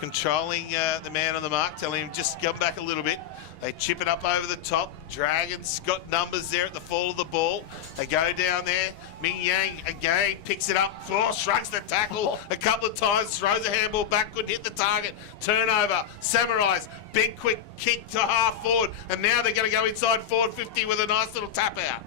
controlling the man on the mark, telling him just come back a little bit. They chip it up over the top. Dragons got numbers there at the fall of the ball. They go down there. Ming Yang again picks it up. Shrugs the tackle a couple of times. Throws a handball back. Couldn't hit the target. Turnover. Samurais. Big quick kick to half forward. And now they're going to go inside forward 50 with a nice little tap out.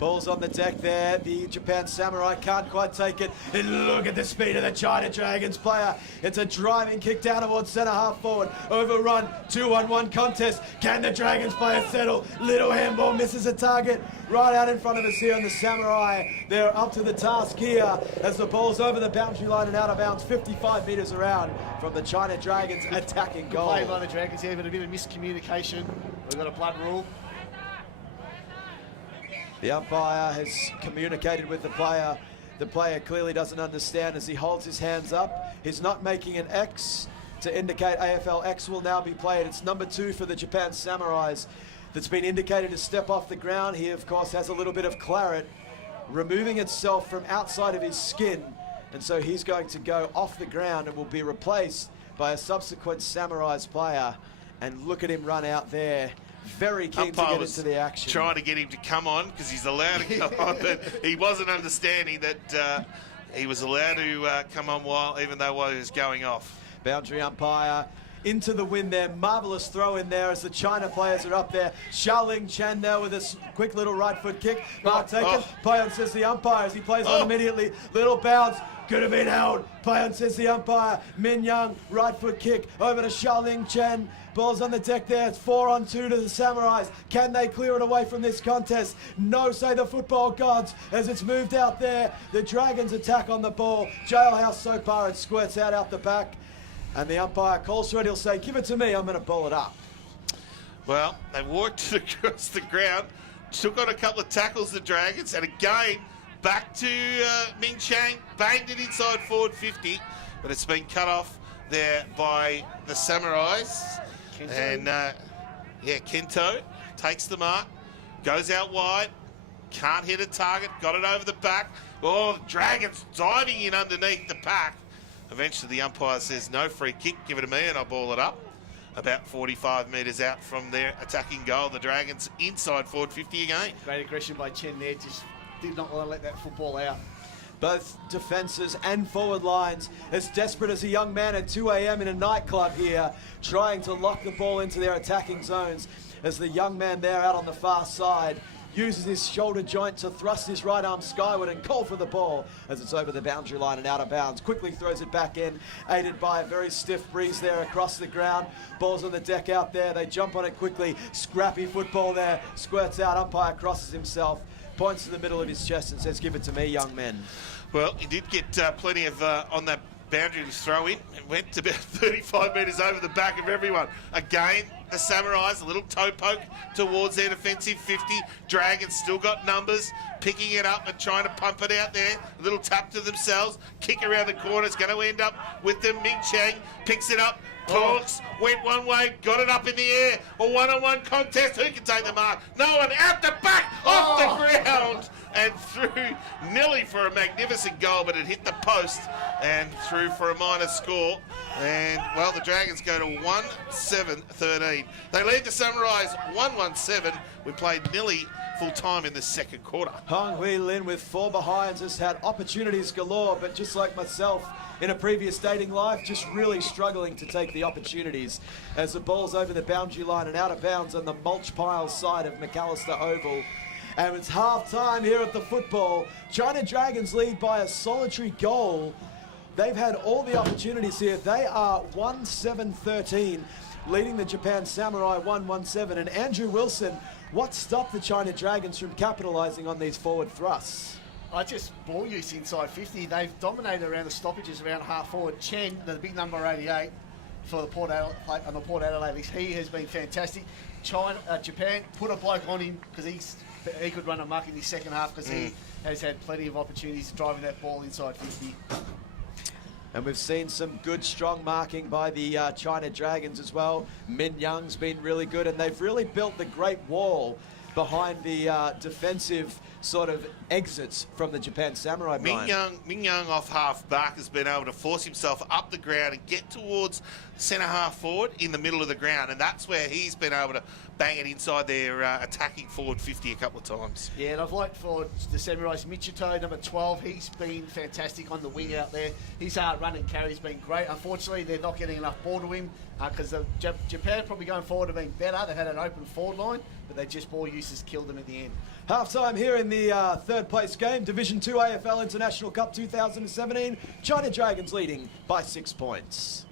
Ball's on the deck there. The Japan Samurai can't quite take it. And look at the speed of the China Dragons player. It's a driving kick down towards centre half forward. Overrun, 2-on-1 contest. Can the Dragons player settle? Little handball misses a target right out in front of us here on the Samurai. They're up to the task here as the ball's over the boundary line and out of bounds 55 metres around from the China Dragons attacking goal. Play by the Dragons here, but a bit of miscommunication. We've got a blood rule. The umpire has communicated with the player. The player clearly doesn't understand as he holds his hands up. He's not making an X to indicate AFL X will now be played. It's number 2 for the Japan Samurais that's been indicated to step off the ground. He, of course, has a little bit of claret removing itself from outside of his skin. And so he's going to go off the ground and will be replaced by a subsequent Samurais player. And look at him run out there. Very keen to get into the action. Trying to get him to come on because he's allowed to come on, but he wasn't understanding that he was allowed to come on even though he was going off. Boundary umpire into the wind there. Marvellous throw in there as the China players are up there. Xiaoling Chen now with a quick little right foot kick. Mark taken. Payan says the umpire as he plays on immediately. Little bounce. Could have been held. Payan says the umpire. Min Young, right foot kick over to Xiaoling Chen. Ball's on the deck there. It's 4-on-2 to the Samurais. Can they clear it away from this contest? No, say the football gods as it's moved out there. The Dragons attack on the ball. Jailhouse so far it squirts out the back. And the umpire calls for it. He'll say, give it to me. I'm going to ball it up. Well, they walked across the ground, took on a couple of tackles, the Dragons, and again, back to Ming Chang, banged it inside forward 50, but it's been cut off there by the Samurais. Kento. And Kento takes the mark, goes out wide, can't hit a target, got it over the back. Oh, the Dragons diving in underneath the pack. Eventually the umpire says, no free kick, give it to me and I'll ball it up. About 45 metres out from their attacking goal. The Dragons inside forward 50 again. Great aggression by Chen there, just did not want to let that football out. Both defences and forward lines as desperate as a young man at 2 a.m. in a nightclub here, trying to lock the ball into their attacking zones as the young man there out on the far side uses his shoulder joint to thrust his right arm skyward and call for the ball as it's over the boundary line and out of bounds. Quickly throws it back in, aided by a very stiff breeze there across the ground. Ball's on the deck out there. They jump on it quickly. Scrappy football there. Squirts out. Umpire crosses himself. Points to the middle of his chest and says, give it to me, young men. Well, he did get plenty of on that boundary to throw in. It went to about 35 metres over the back of everyone. Again, the Samurais, a little toe poke towards their defensive 50. Dragons still got numbers, picking it up and trying to pump it out there. A little tap to themselves. Kick around the corner. It's going to end up with them. Ming Chang picks it up. Talks, went one way, got it up in the air. A one-on-one contest. Who can take the mark? No one. Out the back, off the ground, and through nearly for a magnificent goal, but it hit the post and through for a minor score. And, well, the Dragons go to 1-7-13. They lead the Samurais 1-1-7. We played nearly full time in the second quarter. Hong Hui Lin with 4 behinds has had opportunities galore, but just like myself in a previous dating life, just really struggling to take the opportunities as the ball's over the boundary line and out of bounds on the mulch pile side of McAllister Oval. And it's half time here at the football. China Dragons lead by a solitary goal. They've had all the opportunities here. They are 1-7-13, leading the Japan Samurai 1-1-7. And Andrew Wilson, what stopped the China Dragons from capitalising on these forward thrusts? Just ball use inside 50. They've dominated around the stoppages around half forward. Chen, the big number 88 for the Port Adelaide, on the Port Adelaide, he has been fantastic. Japan put a bloke on him because he could run a muck in his second half because he has had plenty of opportunities driving that ball inside 50. And we've seen some good, strong marking by the China Dragons as well. Min Young's been really good, and they've really built the great wall behind the defensive sort of exits from the Japan Samurai. Ming Young off half back has been able to force himself up the ground and get towards centre half forward in the middle of the ground, and that's where he's been able to bang it inside their attacking forward 50 a couple of times. Yeah, and I've liked for the Samurais Michito, number 12. He's been fantastic on the wing out there. His run and carry's been great. Unfortunately, they're not getting enough ball to him Because Japan probably going forward have been better. They've had an open forward line, but they just ball uses killed them at the end. Half-time here in the third place game, Division 2 AFL International Cup 2017. China Dragons leading by 6 points.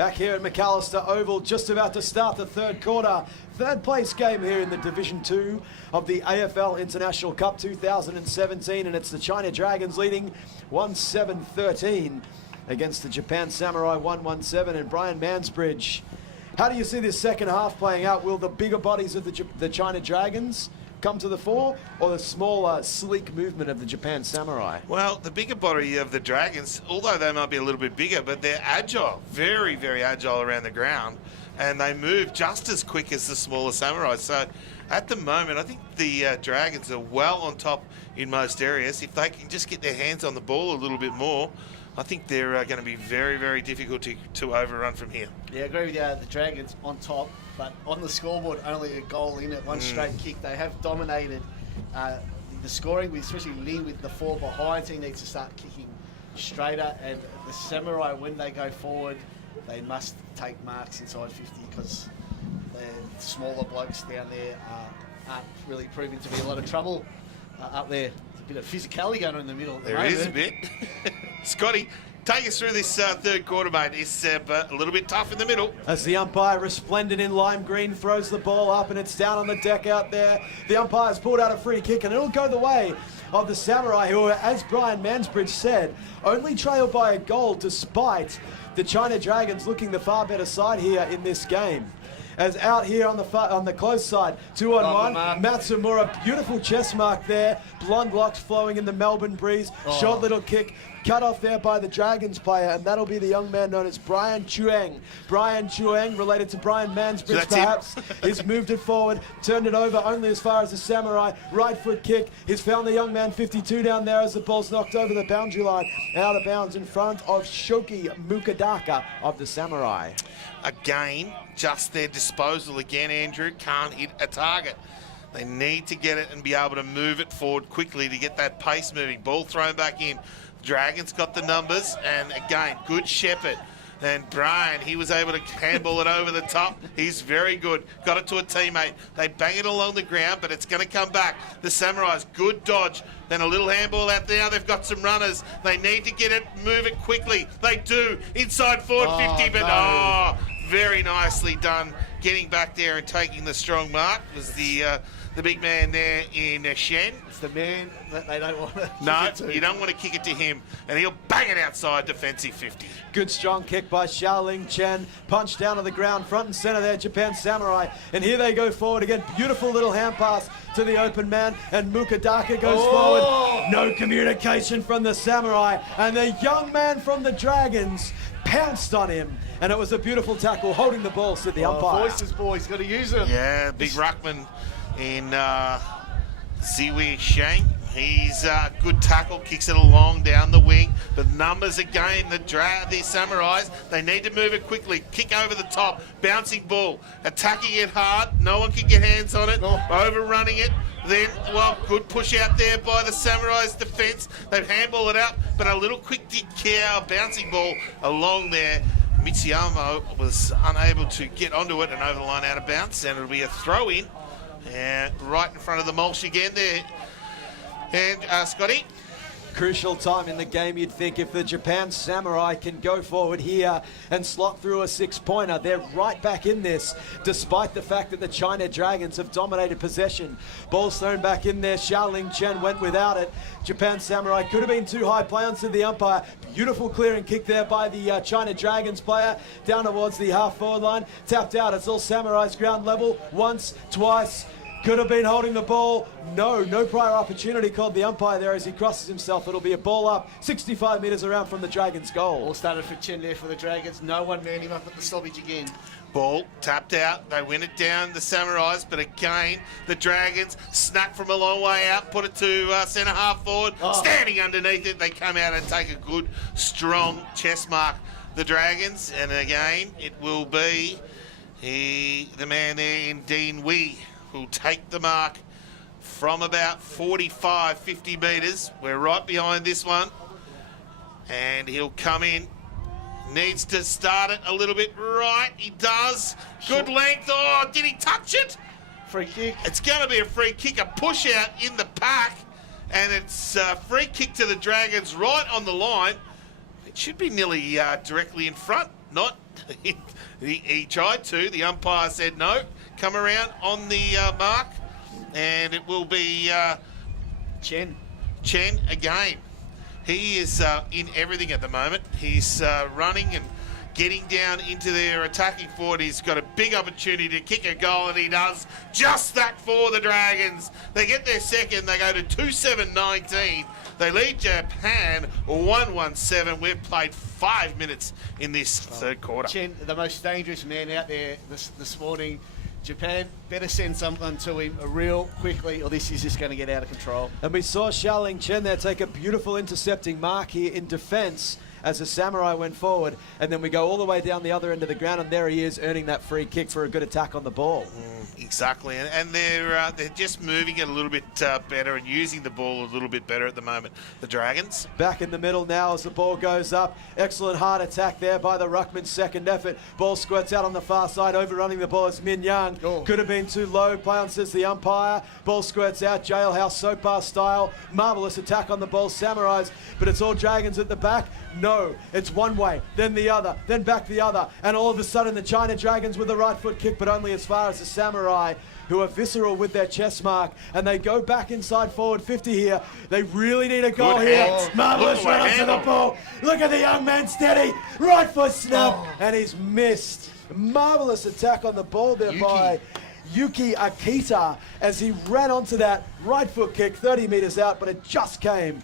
Back here at McAllister Oval, just about to start the third quarter. Third place game here in the Division 2 of the AFL International Cup 2017, and it's the China Dragons leading 1-7-13 against the Japan Samurai 1-1-7, and Brian Mansbridge. How do you see this second half playing out? Will the bigger bodies of the China Dragons come to the fore, or the smaller, sleek movement of the Japan Samurai? Well, the bigger body of the Dragons, although they might be a little bit bigger, but they're agile, very, very agile around the ground, and they move just as quick as the smaller Samurai. So at the moment, I think the Dragons are well on top in most areas. If they can just get their hands on the ball a little bit more, I think they're going to be very, very difficult to overrun from here. Yeah, I agree with you. The Dragons on top, but on the scoreboard, only a goal in it, one straight kick. They have dominated the scoring, especially Lee with the 4 behind. He needs to start kicking straighter. And the Samurai, when they go forward, they must take marks inside 50 because the smaller blokes down there aren't really proving to be a lot of trouble up there. There's a bit of physicality going on in the middle. There is a bit. Scotty, take us through this third quarter, mate. It's a little bit tough in the middle. As the umpire, resplendent in lime green, throws the ball up and it's down on the deck out there. The umpire's pulled out a free kick and it'll go the way of the Samurai, who, as Brian Mansbridge said, only trailed by a goal despite the China Dragons looking the far better side here in this game. As out here on the close side, 2-on-1, Matsumura, beautiful chest mark there, blonde locks flowing in the Melbourne breeze, short little kick, cut off there by the Dragons player, and that'll be the young man known as Brian Chuang. Brian Chuang, related to Brian Mansbridge perhaps, he's moved it forward, turned it over only as far as the Samurai, right foot kick, he's found the young man 52 down there as the ball's knocked over the boundary line, out of bounds in front of Shoki Mukadaka of the Samurai. Again, just their disposal again, Andrew, can't hit a target. They need to get it and be able to move it forward quickly to get that pace moving. Ball thrown back in. Dragons got the numbers, and again, good shepherd. And Brian, he was able to handball it over the top. He's very good. Got it to a teammate. They bang it along the ground, but it's going to come back. The Samurais, good dodge. Then a little handball out there. They've got some runners. They need to get it, move it quickly. They do. Inside forward 50, but very nicely done. Getting back there and taking the strong mark was the big man there in Shen. It's the man that they don't want to No, kick it to. you don't want to kick it to him, and he'll bang it outside defensive 50. Good strong kick by Xiaoling Chen. Punch down to the ground, front and center there, Japan Samurai. And here they go forward again. Beautiful little hand pass to the open man. And Mukadaka goes forward. No communication from the Samurai. And the young man from the Dragons pounced on him. And it was a beautiful tackle, holding the ball, said the umpire. Voices, boys, got to use them. Yeah, big ruckman in Ziwi Shang. He's a good tackle, kicks it along down the wing. The numbers again, the Samurais, they need to move it quickly. Kick over the top, bouncing ball, attacking it hard. No one can get hands on it, overrunning it. Then, well, good push out there by the Samurai's defence. They've handballed it out, but a little quick kick here, bouncing ball along there. Mitsuyama was unable to get onto it and over the line out of bounds, and it'll be a throw in. And right in front of the mulch again there. And Scotty? Crucial time in the game, you'd think, if the Japan Samurai can go forward here and slot through a 6-pointer. They're right back in this, despite the fact that the China Dragons have dominated possession. Ball's thrown back in there. Xiaoling Chen went without it. Japan Samurai could have been too high. Play on to the umpire. Beautiful clearing kick there by the China Dragons player down towards the half-forward line. Tapped out. It's all Samurai's ground level. Once, twice. Could have been holding the ball. No prior opportunity, called the umpire there as he crosses himself. It'll be a ball up 65 metres around from the Dragons' goal. All started for Chen there for the Dragons. No one manned him up at the stoppage again. Ball tapped out. They win it down, the Samurais, but again, the Dragons snuck from a long way out, put it to centre half forward. Standing underneath it, they come out and take a good, strong chest mark. The Dragons, and again, it will be the man there in Dean Wee will take the mark from about 45, 50 metres. We're right behind this one. And he'll come in. Needs to start it a little bit right. He does. Good length. Oh, did he touch it? Free kick. It's going to be a free kick, a push out in the pack. And it's a free kick to the Dragons right on the line. It should be nearly directly in front not. He tried to. The umpire said no. Come around on the mark, and it will be Chen. Chen again. He is in everything at the moment. He's running and getting down into their attacking forward. He's got a big opportunity to kick a goal, and he does just that for the Dragons. They get their second. They go to 2-7-19. They lead Japan 1-1-7. We've played 5 minutes in this third quarter. Chen, the most dangerous man out there this morning. Japan better send someone to him real quickly, or this is just going to get out of control. And we saw Xiaoling Chen there take a beautiful intercepting mark here in defence as the Samurai went forward, and then we go all the way down the other end of the ground, and there he is earning that free kick for a good attack on the ball. Exactly, and they're just moving it a little bit better and using the ball a little bit better at the moment, the Dragons. Back in the middle now as the ball goes up. Excellent hard attack there by the Ruckman's second effort. Ball squirts out on the far side, overrunning the ball is Min Young. Oh. Could have been too low, play on says the umpire. Ball squirts out, Jailhouse soap bar style. Marvellous attack on the ball, Samurais, but it's all Dragons at the back. No, it's one way, then the other, then back the other, and all of a sudden the China Dragons with the right foot kick, but only as far as the Samurai, who are visceral with their chest mark, and they go back inside forward 50 here. They really need a goal Good here. hands. Marvellous Look at run the up to the handle. ball. Look at the young man steady. Right foot snap, and he's missed. Marvellous attack on the ball there by Yuki Akita as he ran onto that right foot kick 30 metres out, but it just came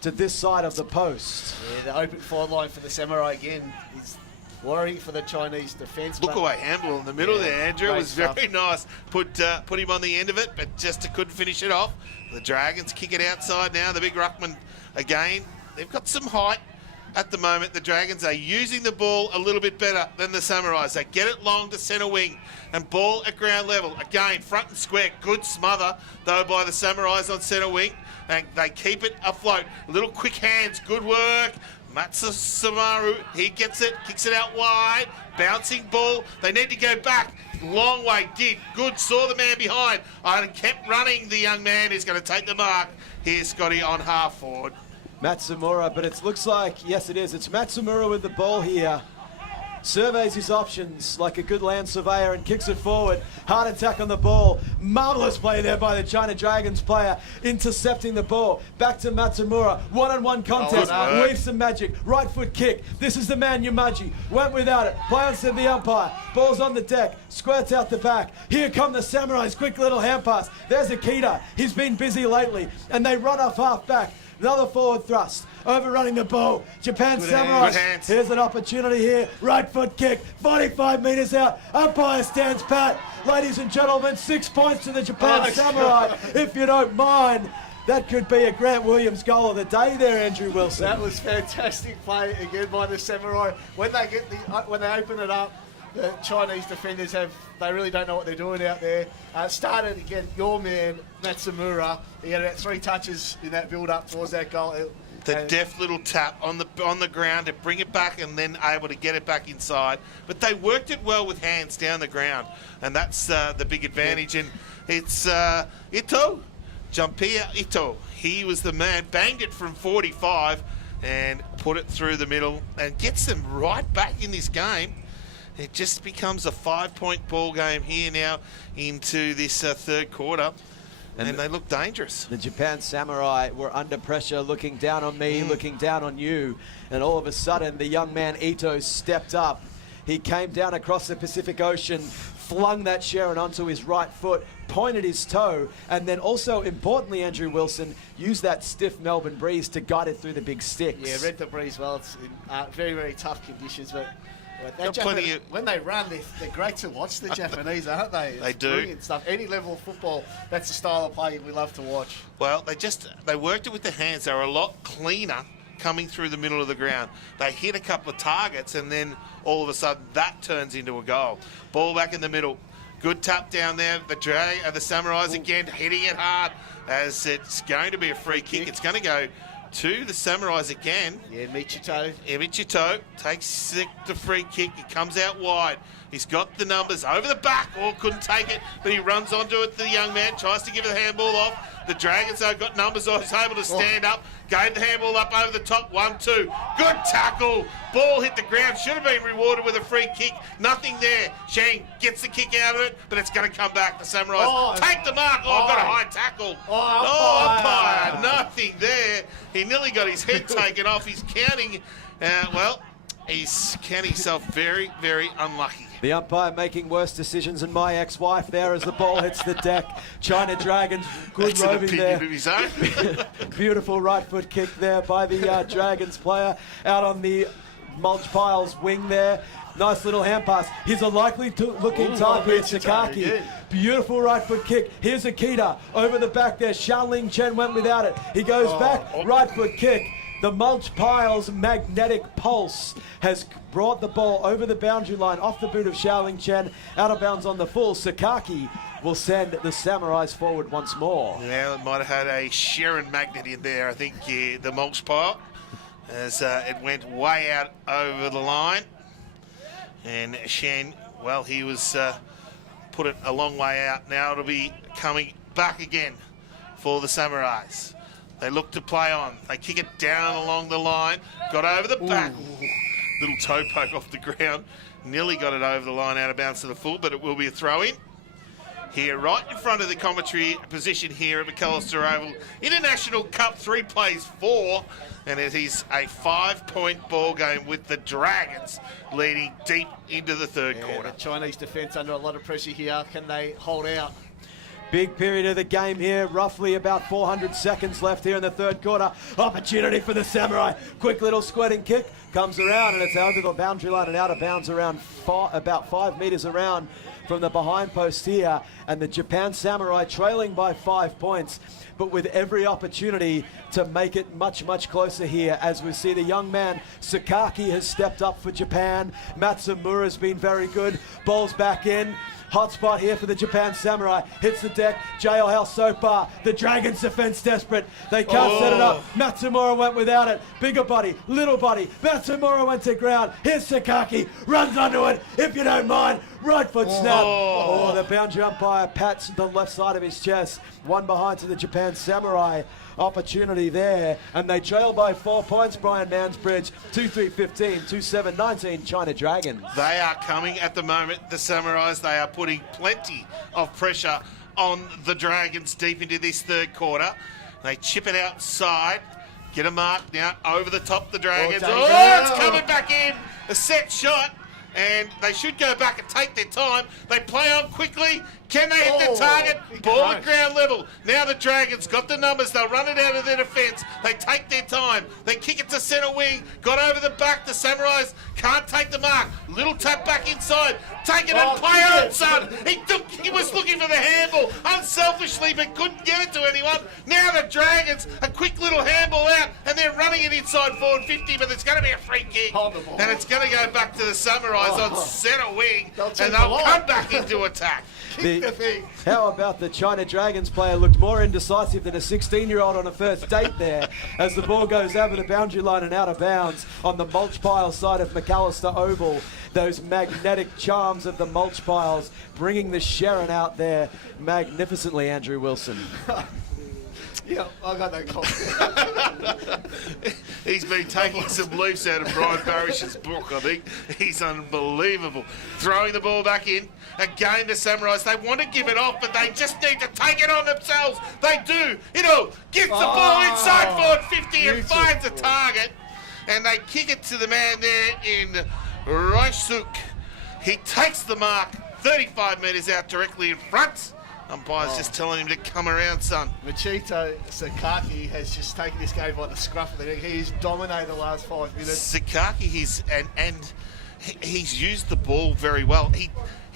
to this side of the post. Yeah, the open forward line for the Samurai again is worrying for the Chinese defence. Look away handball in the middle there, Andrew. It great was stuff. very nice. Put him on the end of it, but just couldn't finish it off. The Dragons kick it outside now. The big ruckman again. They've got some height at the moment. The Dragons are using the ball a little bit better than the Samurais. They get it long to centre wing and ball at ground level. Again, front and square. Good smother, though, by the Samurais on centre wing. And they keep it afloat. Little quick hands. Good work. Matsusamaru, he gets it, kicks it out wide, bouncing ball. They need to go back. Long way, did good, saw the man behind, and kept running. The young man is going to take the mark. Here's Scotty on half forward. Matsumura, but it looks like, yes it is, it's Matsumura with the ball here. Surveys his options like a good land surveyor and kicks it forward. Hard attack on the ball. Marvellous play there by the China Dragons player, intercepting the ball. Back to Matsumura. One-on-one contest. Oh, Weave some magic. Right foot kick. This is the man Yamaji. Went without it. Play on said the umpire. Ball's on the deck. Squirts out the back. Here come the Samurais. Quick little hand pass. There's Akita. He's been busy lately. And they run off half back. Another forward thrust. Overrunning the ball. Japan Good Samurai. hands. Good hands. Here's an opportunity here. Right foot kick. 45 metres out. Umpire stands pat. Ladies and gentlemen, 6 points to the Japan Samurai. If you don't mind, that could be a Grant Williams goal of the day there, Andrew Wilson. That was fantastic play again by the Samurai. When they get when they open it up, the Chinese defenders they really don't know what they're doing out there. Started again, your man Matsumura. He had about 3 touches in that build up towards that goal. The deft little tap on the ground to bring it back and then able to get it back inside. But they worked it well with hands down the ground, and that's the big advantage. And it's Ito, Junpei Ito. He was the man, banged it from 45 and put it through the middle and gets them right back in this game. It just becomes a 5-point ball game here now into this third quarter. And they look dangerous. The Japan Samurai were under pressure, looking down on me, looking down on you. And all of a sudden, the young man Ito stepped up. He came down across the Pacific Ocean, flung that Sharon onto his right foot, pointed his toe, and then also, importantly, Andrew Wilson, used that stiff Melbourne breeze to guide it through the big sticks. Yeah, read the breeze well. It's in very, very tough conditions, but Plenty when they run, they're great to watch, the Japanese, aren't they? It's They do. Brilliant stuff. Any level of football, that's the style of play we love to watch. Well, they worked it with the hands. They were a lot cleaner coming through the middle of the ground. They hit a couple of targets, and then all of a sudden that turns into a goal. Ball back in the middle. Good tap down there. The Samurais again hitting it hard as it's going to be a free kick. It's going to go to the Samurais again. Yeah, Michito. Michito takes the free kick. He comes out wide. He's got the numbers over the back. Couldn't take it, but he runs onto it. The young man tries to give the handball off. The Dragons, though, got numbers on. He's able to stand up. Gave the handball up over the top. 1-2. Good tackle. Ball hit the ground. Should have been rewarded with a free kick. Nothing there. Shane gets the kick out of it, but it's going to come back. The Samurais take the mark. Got a high tackle. Umpire. Nothing there. He nearly got his head taken off. He's counting. He's counting himself very, very unlucky. The umpire making worse decisions than my ex-wife there as the ball hits the deck. China Dragons, good That's an roving opinion there. of his own. Beautiful right foot kick there by the Dragons player out on the mulch piles wing there. Nice little hand pass. He's a likely looking type here, Sakaki. Beautiful right foot kick. Here's Akita over the back there. Xiaoling Chen went without it. He goes back, right foot kick. The mulch pile's magnetic pulse has brought the ball over the boundary line, off the boot of Xiaoling Chen, out of bounds on the full. Sakaki will send the Samurais forward once more. Yeah, it might have had a Sharon magnet in there, I think, the mulch pile, as it went way out over the line. And Shen, well, he was put it a long way out. Now it'll be coming back again for the Samurais. They look to play on. They kick it down along the line. Got over the back. Little toe poke off the ground. Nearly got it over the line out of bounds to the full, but it will be a throw-in. Here, right in front of the commentary position here at McAllister Oval. International Cup 3 plays 4, and it is a 5-point ball game with the Dragons leading deep into the third quarter. The Chinese defence under a lot of pressure here. Can they hold out? Big period of the game here, roughly about 400 seconds left here in the third quarter. Opportunity for the Samurai. Quick little squirting kick, comes around and it's over the boundary line and out of bounds around about 5 metres around from the behind post here. And the Japan Samurai trailing by 5 points, but with every opportunity to make it much, much closer here as we see the young man Sakaki has stepped up for Japan. Matsumura's been very good. Ball's back in. Hot spot here for the Japan Samurai. Hits the deck. JLL so far. The Dragons defense desperate. They can't set it up. Matsumura went without it. Bigger body, little body. Matsumura went to ground. Here's Sakaki. Runs onto it. If you don't mind. Right foot snap. The boundary umpire pats the left side of his chest. One behind to the Japan Samurai. Opportunity there, and they trail by 4 points. Brian Mansbridge, 2-3-15, 2-7-19, China Dragons. They are coming at the moment, the Samurais. They are putting plenty of pressure on the Dragons deep into this third quarter. They chip it outside, get a mark now over the top of the Dragons. It's coming back in, a set shot, and they should go back and take their time. They play on quickly. Can they hit the target? Ball at ground level. Now the Dragons got the numbers. They'll run it out of their defence. They take their time. They kick it to centre wing. Got over the back. The Samurais can't take the mark. Little tap back inside. Take it and play on, son. He was looking for the handball unselfishly, but couldn't get it to anyone. Now the Dragons, a quick little handball out, and they're running it inside forward 50, but there's going to be a free kick. And it's going to go back to the Samurais on centre wing, and they'll come back into attack. How about the China Dragons player looked more indecisive than a 16-year-old on a first date there as the ball goes over the boundary line and out of bounds on the mulch pile side of McAllister Oval. Those magnetic charms of the mulch piles bringing the Sharon out there magnificently, Andrew Wilson. Yeah, I got that call. He's been taking some leaves out of Brian Parrish's book, I think. He's unbelievable. Throwing the ball back in. Again, the Samurais, they want to give it off, but they just need to take it on themselves. They do. Gets the ball inside forward 50 and finds a target. And they kick it to the man there in Raisuk. He takes the mark 35 metres out directly in front. Umpire's just telling him to come around, son. Michito Sakaki has just taken this game by the scruff of the neck. He's dominated the last 5 minutes. Sakaki, he's used the ball very well. He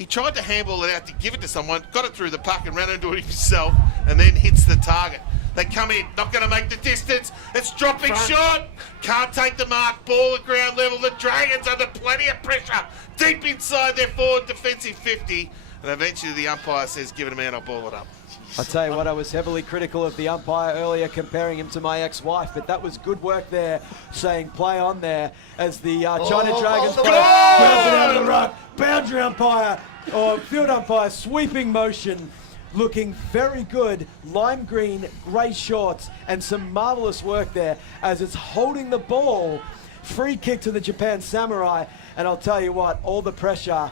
tried to handball it out to give it to someone, got it through the puck and ran into it himself, and then hits the target. They come in, not going to make the distance. It's dropping short. Can't take the mark. Ball at ground level. The Dragons under plenty of pressure. Deep inside their forward defensive 50. And eventually the umpire says, give it a man, I'll ball it up. I tell you what, I was heavily critical of the umpire earlier, comparing him to my ex-wife, but that was good work there, saying play on there as the China Dragons bounce it out of the ruck. Boundary umpire or field umpire sweeping motion, looking very good. Lime green, grey shorts, and some marvellous work there as it's holding the ball. Free kick to the Japan Samurai, and I'll tell you what, all the pressure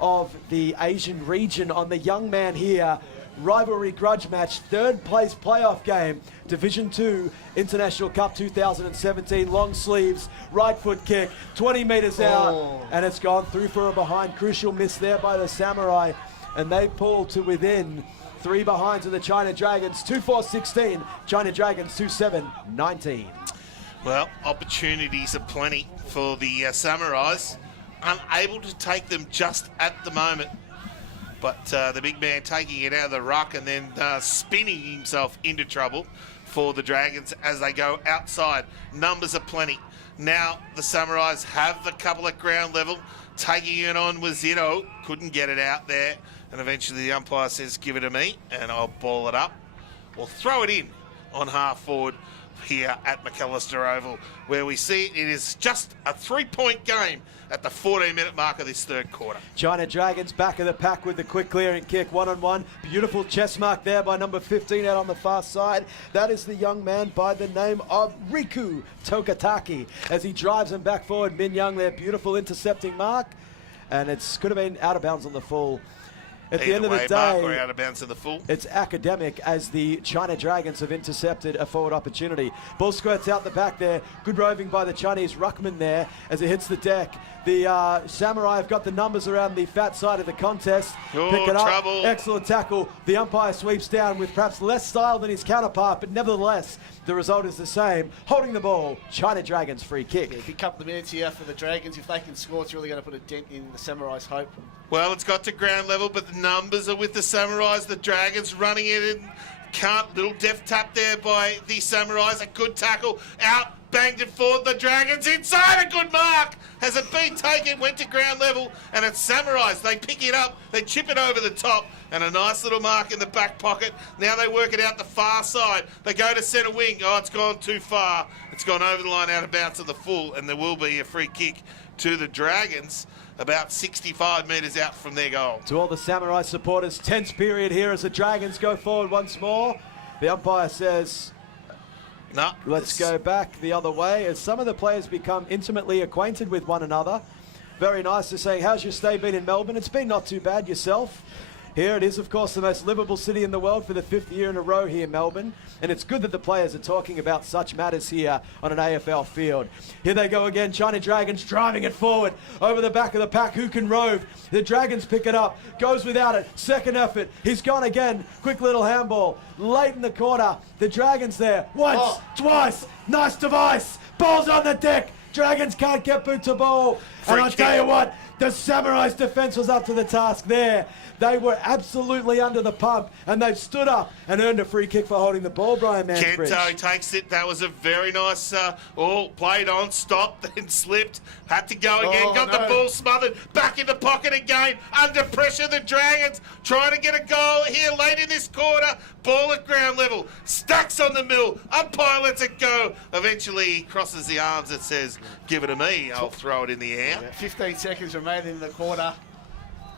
of the Asian region on the young man here. Rivalry grudge match, third place playoff game, Division 2 International Cup 2017, long sleeves, right foot kick, 20 metres out, and it's gone through for a behind. Crucial miss there by the Samurai, and they pull to within 3 behind to the China Dragons, 2-4-16, China Dragons 2-7-19. Well, opportunities are plenty for the Samurais. Unable to take them just at the moment. But the big man taking it out of the ruck and then spinning himself into trouble for the Dragons as they go outside. Numbers are plenty. Now the Samurais have a couple at ground level. Taking it on with Zito. Couldn't get it out there. And eventually the umpire says, give it to me, and I'll ball it up. Or throw it in on half forward here at McAllister Oval, where we see it is just a 3-point game at the 14-minute mark of this third quarter. China Dragons back of the pack with the quick clearing kick, 1-on-1. Beautiful chest mark there by number 15 out on the far side. That is the young man by the name of Riku Tokataki as he drives him back forward. Min Young there, beautiful intercepting mark, and it's could have been out of bounds on the full. At the end of the day, or out of bounds in the full. It's academic as the China Dragons have intercepted a forward opportunity. Ball squirts out the back there. Good roving by the Chinese ruckman there as it hits the deck. The Samurai have got the numbers around the fat side of the contest. Pick it up. Trouble. Excellent tackle. The umpire sweeps down with perhaps less style than his counterpart, but nevertheless, the result is the same. Holding the ball, China Dragons free kick. Yeah, a couple of minutes here for the Dragons. If they can score, it's really going to put a dent in the Samurai's hope. Well, it's got to ground level, but the numbers are with the Samurais. The Dragons running it in. Can't. Little deft tap there by the Samurais. A good tackle. Out. Banged it forward. The Dragons inside. A good mark. Has it been taken? Went to ground level. And it's Samurais. They pick it up. They chip it over the top. And a nice little mark in the back pocket. Now they work it out the far side. They go to centre wing. Oh, it's gone too far. It's gone over the line out of bounds to the full. And there will be a free kick to the Dragons, about 65 metres out from their goal. To all the Samurai supporters, tense period here as the Dragons go forward once more. The umpire says, no, let's go back the other way as some of the players become intimately acquainted with one another. Very nice to say, how's your stay been in Melbourne? It's been not too bad. Yourself? Here it is, of course, the most livable city in the world for the 5th year in a row here, Melbourne. And it's good that the players are talking about such matters here on an AFL field. Here they go again, China Dragons driving it forward over the back of the pack. Who can rove? The Dragons pick it up, goes without it. Second effort, he's gone again. Quick little handball, late in the quarter. The Dragons there, once, twice, nice device. Ball's on the deck. Dragons can't get boot to ball. And I'll tell you what, the Samurai's defence was up to the task there. They were absolutely under the pump, and they've stood up and earned a free kick for holding the ball, Brian Mansbridge. Kento takes it. That was a very nice, played on, stopped, then slipped. Had to go again, got the ball smothered. Back in the pocket again. Under pressure, the Dragons trying to get a goal here late in this quarter. Ball at ground level. Stacks on the mill. Umpire lets it go. Eventually, he crosses the arms and says, give it to me. I'll throw it in the air. Yeah, 15 seconds remaining in the quarter.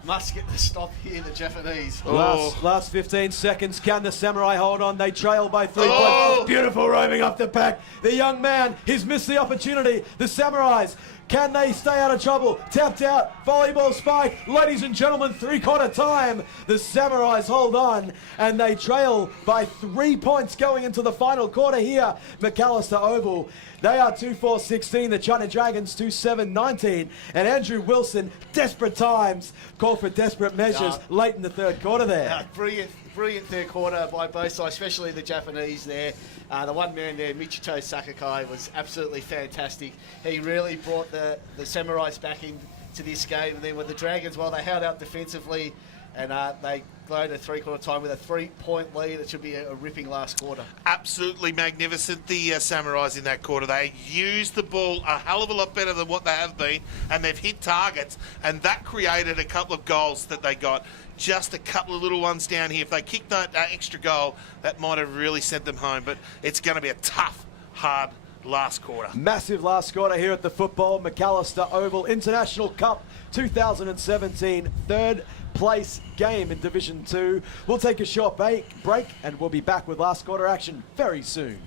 Must get the stop here, the Japanese. Last 15 seconds. Can the Samurai hold on? They trail by 3 points. Beautiful roaming up the pack. The young man, he's missed the opportunity. The Samurais, can they stay out of trouble? Tapped out, volleyball spike. Ladies and gentlemen, 3-quarter time. The Samurais hold on, and they trail by 3 points going into the final quarter here. McAllister Oval. They are 2-4-16, the China Dragons 2-7-19, and Andrew Wilson, desperate times, call for desperate measures late in the third quarter there. Brilliant third quarter by both sides, especially the Japanese there. The one man there, Michito Sakakai, was absolutely fantastic. He really brought the Samurais back into this game. And then with the Dragons, while they held out defensively, and they go to three-quarter time with a 3-point lead. It should be a ripping last quarter. Absolutely magnificent, the Samurais in that quarter. They used the ball a hell of a lot better than what they have been, and they've hit targets, and that created a couple of goals that they got. Just a couple of little ones down here. If they kicked that extra goal, that might have really sent them home, but it's going to be a tough, hard last quarter. Massive last quarter here at the Football McAllister Oval International Cup 2017 third place game in Division 2. We'll take a short break and we'll be back with last quarter action very soon.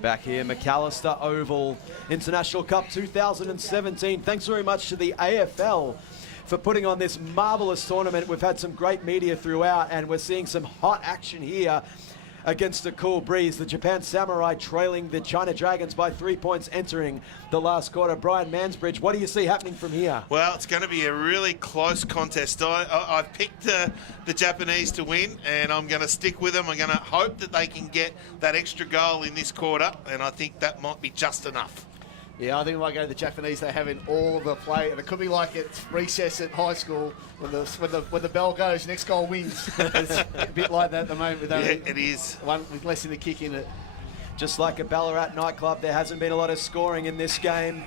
Back here, McAllister Oval International Cup 2017. Thanks very much to the AFL for putting on this marvellous tournament. We've had some great media throughout, and we're seeing some hot action here against a cool breeze. The Japan Samurai trailing the China Dragons by 3 points entering the last quarter. Brian Mansbridge, what do you see happening from here? Well, it's going to be a really close contest. I've picked the Japanese to win, and I'm going to stick with them. I'm going to hope that they can get that extra goal in this quarter, and I think that might be just enough. Yeah, I think we might go to the Japanese. They have in all of the play, and it could be like it's recess at high school when the bell goes, next goal wins. It's a bit like that at the moment. With only it is. One with less than a kick in it. Just like a Ballarat nightclub, there hasn't been a lot of scoring in this game.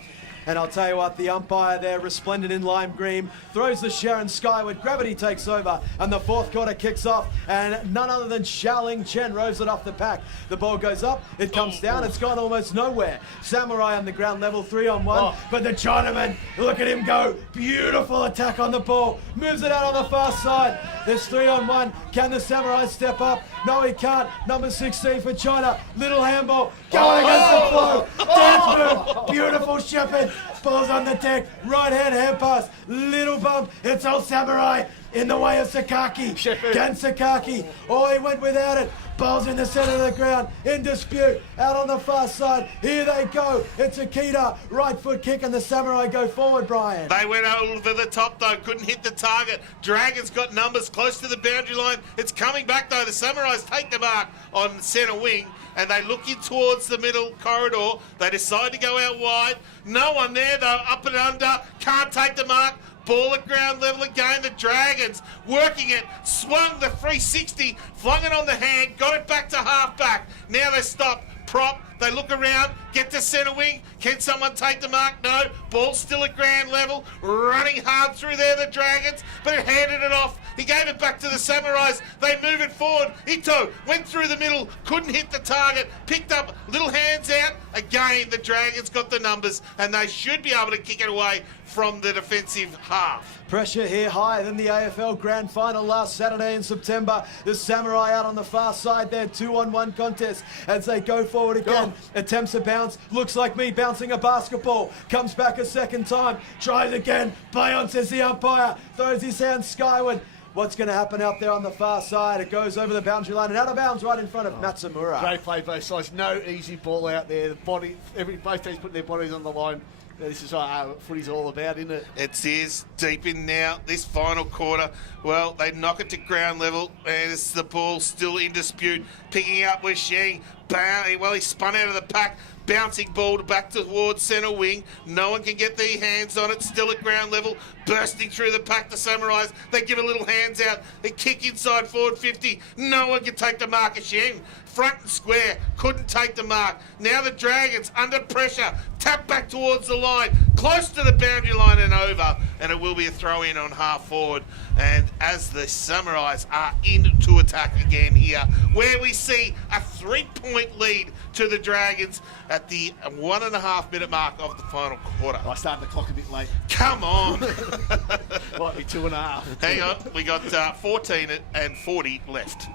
And I'll tell you what, the umpire there, resplendent in lime green, throws the Sharon skyward. Gravity takes over, and the fourth quarter kicks off. And none other than Xiaoling Chen rows it off the pack. The ball goes up, it comes down, it's gone almost nowhere. Samurai on the ground level, 3-on-1. But the Chinaman, look at him go. Beautiful attack on the ball. Moves it out on the far side. There's 3-on-1. Can the Samurai step up? No, he can't. Number 16 for China. Little handball. Going against the flow. Dance move. Beautiful Shepherd. Ball's on the deck. Right hand pass. Little bump. It's old Samurai in the way of Sakaki. Can Sakaki. Oh, he went without it. Ball's in the centre of the ground. In dispute. Out on the far side. Here they go. It's Akita. Right foot kick, and the Samurai go forward, Brian. They went over the top, though. Couldn't hit the target. Dragons got numbers close to the boundary line. It's coming back, though. The Samurais take the mark on centre wing, and they look in towards the middle corridor. They decide to go out wide. No one there, though. Up and under. Can't take the mark. Ball at ground level again. The Dragons working it. Swung the 360. Flung it on the hand. Got it back to halfback. Now they stop. Prop. They look around. Get to centre wing. Can someone take the mark? No. Ball still at ground level. Running hard through there, the Dragons. But it handed it off. He gave it back to the Samurais. They move it forward. Ito went through the middle. Couldn't hit the target. Picked up little hands out. Again, the Dragons got the numbers, and they should be able to kick it away from the defensive half. Pressure here higher than the AFL Grand Final last Saturday in September. The Samurai out on the far side there, 2-on-1 contest as they go forward again. attempts a bounce, looks like me bouncing a basketball, comes back a second time, tries again, play on, says the umpire, throws his hand skyward. What's going to happen out there on the far side? It goes over the boundary line and out of bounds right in front of Matsumura. Great play both sides. No easy ball out there. The body, both teams putting their bodies on the line. This is what footy's all about, isn't it? It is deep in now, this final quarter. Well, they knock it to ground level, and it's the ball still in dispute. Picking up with Sheng. Well, he spun out of the pack. Bouncing ball back towards centre wing. No one can get their hands on it. Still at ground level. Bursting through the pack, the Samurais. They give a little hands out. They kick inside forward 50. No one can take the mark of Sheng. Front and square. Couldn't take the mark. Now the Dragons under pressure. Tap back towards the line. Close to the boundary line and over. And it will be a throw in on half forward. And as the Samurais are into attack again here, where we see a 3-point lead to the Dragons at the 1.5 minute mark of the final quarter. I started the clock a bit late. Come on. Might be 2.5. Hang on. We got 14 and 40 left.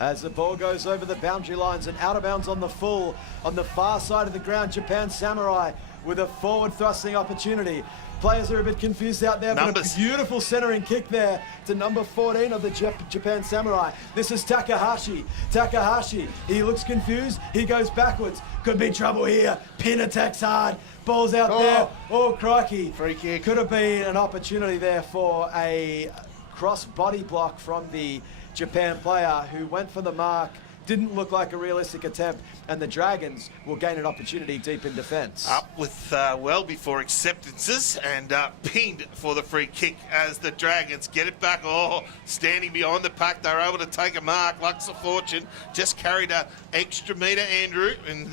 As the ball goes over the boundary lines and out of bounds on the full, on the far side of the ground, Japan Samurai with a forward thrusting opportunity. Players are a bit confused out there, but a beautiful centering kick there to number 14 of the Japan Samurai. This is Takahashi. Takahashi, he looks confused. He goes backwards. Could be trouble here. Pin attacks hard. Ball's out there. Oh, crikey. Free kick. Could have been an opportunity there for a cross body block from the Japan player who went for the mark. Didn't look like a realistic attempt, and the Dragons will gain an opportunity deep in defence. Up with well before acceptances and pinned for the free kick as the Dragons get it back. Oh, standing behind the pack, they're able to take a mark. Lux of Fortune just carried an extra metre, Andrew, and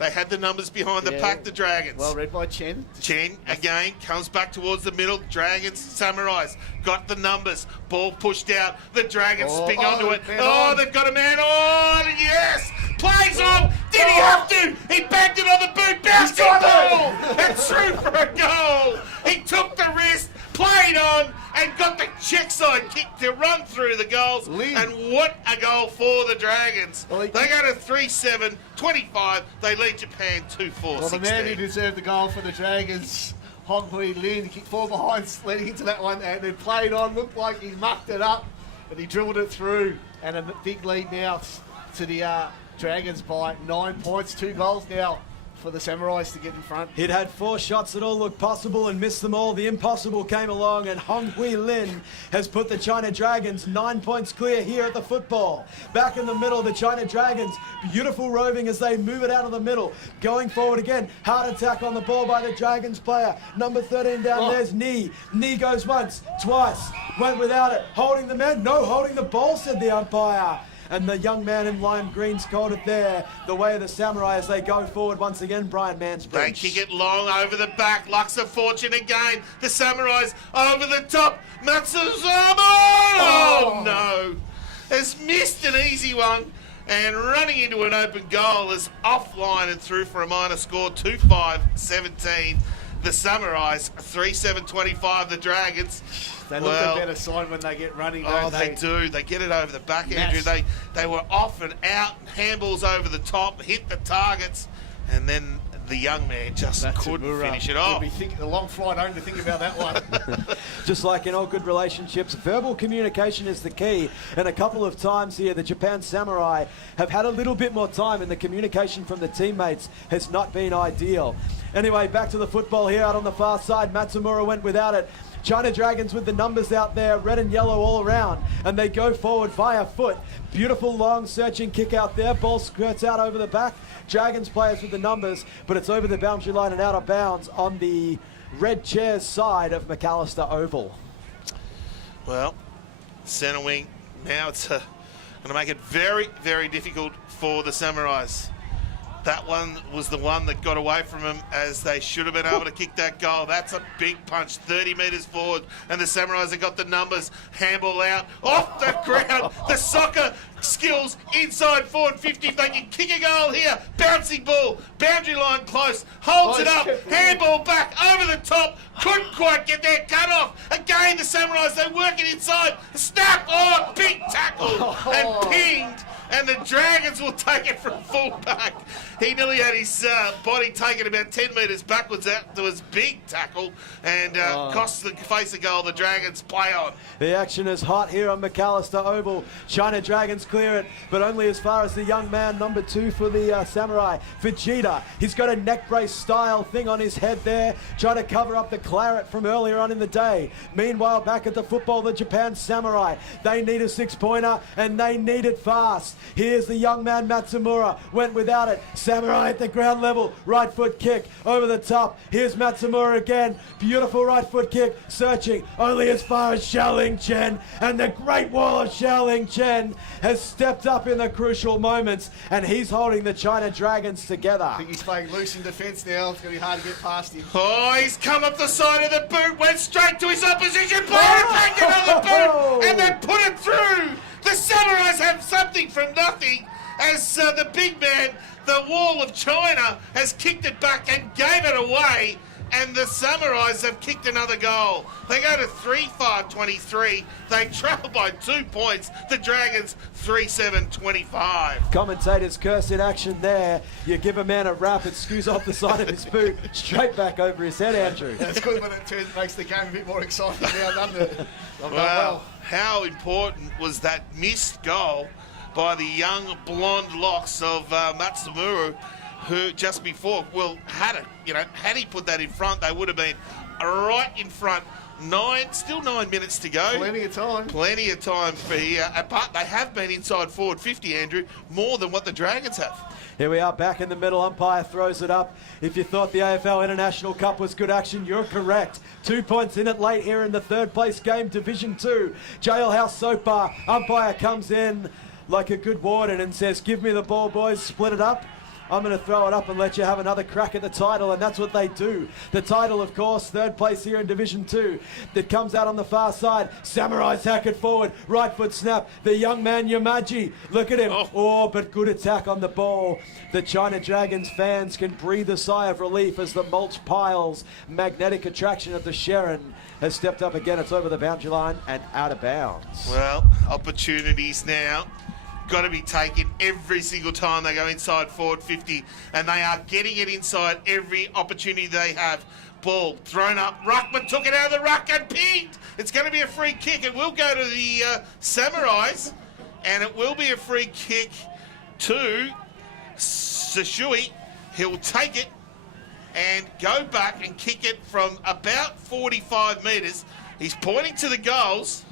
they had the numbers behind the pack, the Dragons. Well read by Chen. Chen again comes back towards the middle. Dragons, Samurais got the numbers. Ball pushed out. The Dragons spin onto it. They've got a man on. Yes! Plays on! Did he have to? He bagged it on the boot. Bouncing ball! It's through for a goal. He took the wrist, played on, and got the check side kick to run through the goals. And what a goal for the Dragons. They go to 3-7, 25. They lead Japan 2-4. Well, the man who deserved the goal for the Dragons, Hong Hui Lin, kicked 4 behind, leading into that one, and then played on. Looked like he mucked it up, but he drilled it through. And a big lead now to the Dragons by 9 points. 2 goals now for the Samurais to get in front. He'd had 4 shots that all looked possible and missed them all. The impossible came along, and Hong Hui Lin has put the China Dragons 9 points clear here at the football. Back in the middle, the China Dragons, beautiful roving as they move it out of the middle. Going forward again, hard attack on the ball by the Dragons player. Number 13 down there's Knee. Knee goes once, twice, went without it. Holding the man, no, holding the ball, said the umpire. And the young man in lime green's called it there. The way of the Samurai as they go forward once again. Brian Mansbridge. They kick it long over the back. Lux of Fortune again. The Samurais over the top. Matsuzama! Oh, no. Has missed an easy one. And running into an open goal is offline and through for a minor score. 2-5-17. The Samurais, 3-7-25. The Dragons. They look a better side when they get running. They do. They get it over the back, Andrew. They were off and out, handballs over the top, hit the targets, and then the young man just couldn't finish it off. A long flight home to think about that one. Just like in all good relationships, verbal communication is the key. And a couple of times here, the Japan Samurai have had a little bit more time, and the communication from the teammates has not been ideal. Anyway, back to the football here out on the far side. Matsumura went without it. China Dragons with the numbers out there, red and yellow all around, and they go forward via foot. Beautiful long searching kick out there, ball skirts out over the back. Dragons players with the numbers, but it's over the boundary line and out of bounds on the red chairs side of McAllister Oval. Well, centre wing, now it's going to make it very, very difficult for the Samurais. That one was the one that got away from them, as they should have been able to kick that goal. That's a big punch, 30 metres forward, and the Samurais have got the numbers. Handball out, off the ground. The soccer skills inside forward 50. If they can kick a goal here, bouncing ball, boundary line close, holds it up, handball back over the top. Couldn't quite get their cut off. Again, the Samurais, they work it inside. Snap, big tackle, and pinged and the Dragons will take it from fullback. He nearly had his body taken about 10 metres backwards. That was big tackle and cost the face a goal the Dragons play on. The action is hot here on McAllister Oval. China Dragons clear it, but only as far as the young man, number 2 for the Samurai, Fujita. He's got a neck brace style thing on his head there, trying to cover up the claret from earlier on in the day. Meanwhile, back at the football, the Japan Samurai, they need a 6-pointer and they need it fast. Here's the young man Matsumura, went without it. Samurai at the ground level, right foot kick over the top. Here's Matsumura again, beautiful right foot kick, searching only as far as Xiaoling Chen, and the great wall of Xiaoling Chen has stepped up in the crucial moments, and he's holding the China Dragons together. I think he's playing loose in defence now. It's going to be hard to get past him. Oh, he's come up the side of the boot, went straight to his opposition player, back another boot, and then put it through. The Samurais have something from nothing as the big man, the wall of China, has kicked it back and gave it away, and the Samurais have kicked another goal. They go to 3-5-23. They trail by 2 points. The Dragons 3-7-25. Commentators curse in action there. You give a man a rap, it scoos off the side of his boot, straight back over his head, Andrew. It's good when it makes the game a bit more exciting now, doesn't it? Well, how important was that missed goal by the young blonde locks of Matsumura, who just before, had he put that in front, they would have been right in front. Still 9 minutes to go. Plenty of time. Plenty of time for here. But they have been inside forward 50, Andrew, more than what the Dragons have. Here we are back in the middle. Umpire throws it up. If you thought the AFL International Cup was good action, you're correct. 2 points in it late here in the third place game, Division 2. Jailhouse Soap Bar. Umpire comes in like a good warden and says, give me the ball, boys, split it up. I'm going to throw it up and let you have another crack at the title, and that's what they do. The title, of course, third place here in Division 2. That comes out on the far side. Samurais hack it forward. Right foot snap. The young man, Yamaji. Look at him. Oh, but good attack on the ball. The China Dragons fans can breathe a sigh of relief as the mulch piles. Magnetic attraction of the Sharon has stepped up again. It's over the boundary line and out of bounds. Well, opportunities now. Got to be taken every single time they go inside forward 50, and they are getting it inside every opportunity they have. Ball thrown up. Ruckman took it out of the ruck and pinned. It's going to be a free kick. It will go to the Samurais, and it will be a free kick to Sashui. He'll take it and go back and kick it from about 45 metres. He's pointing to the goals.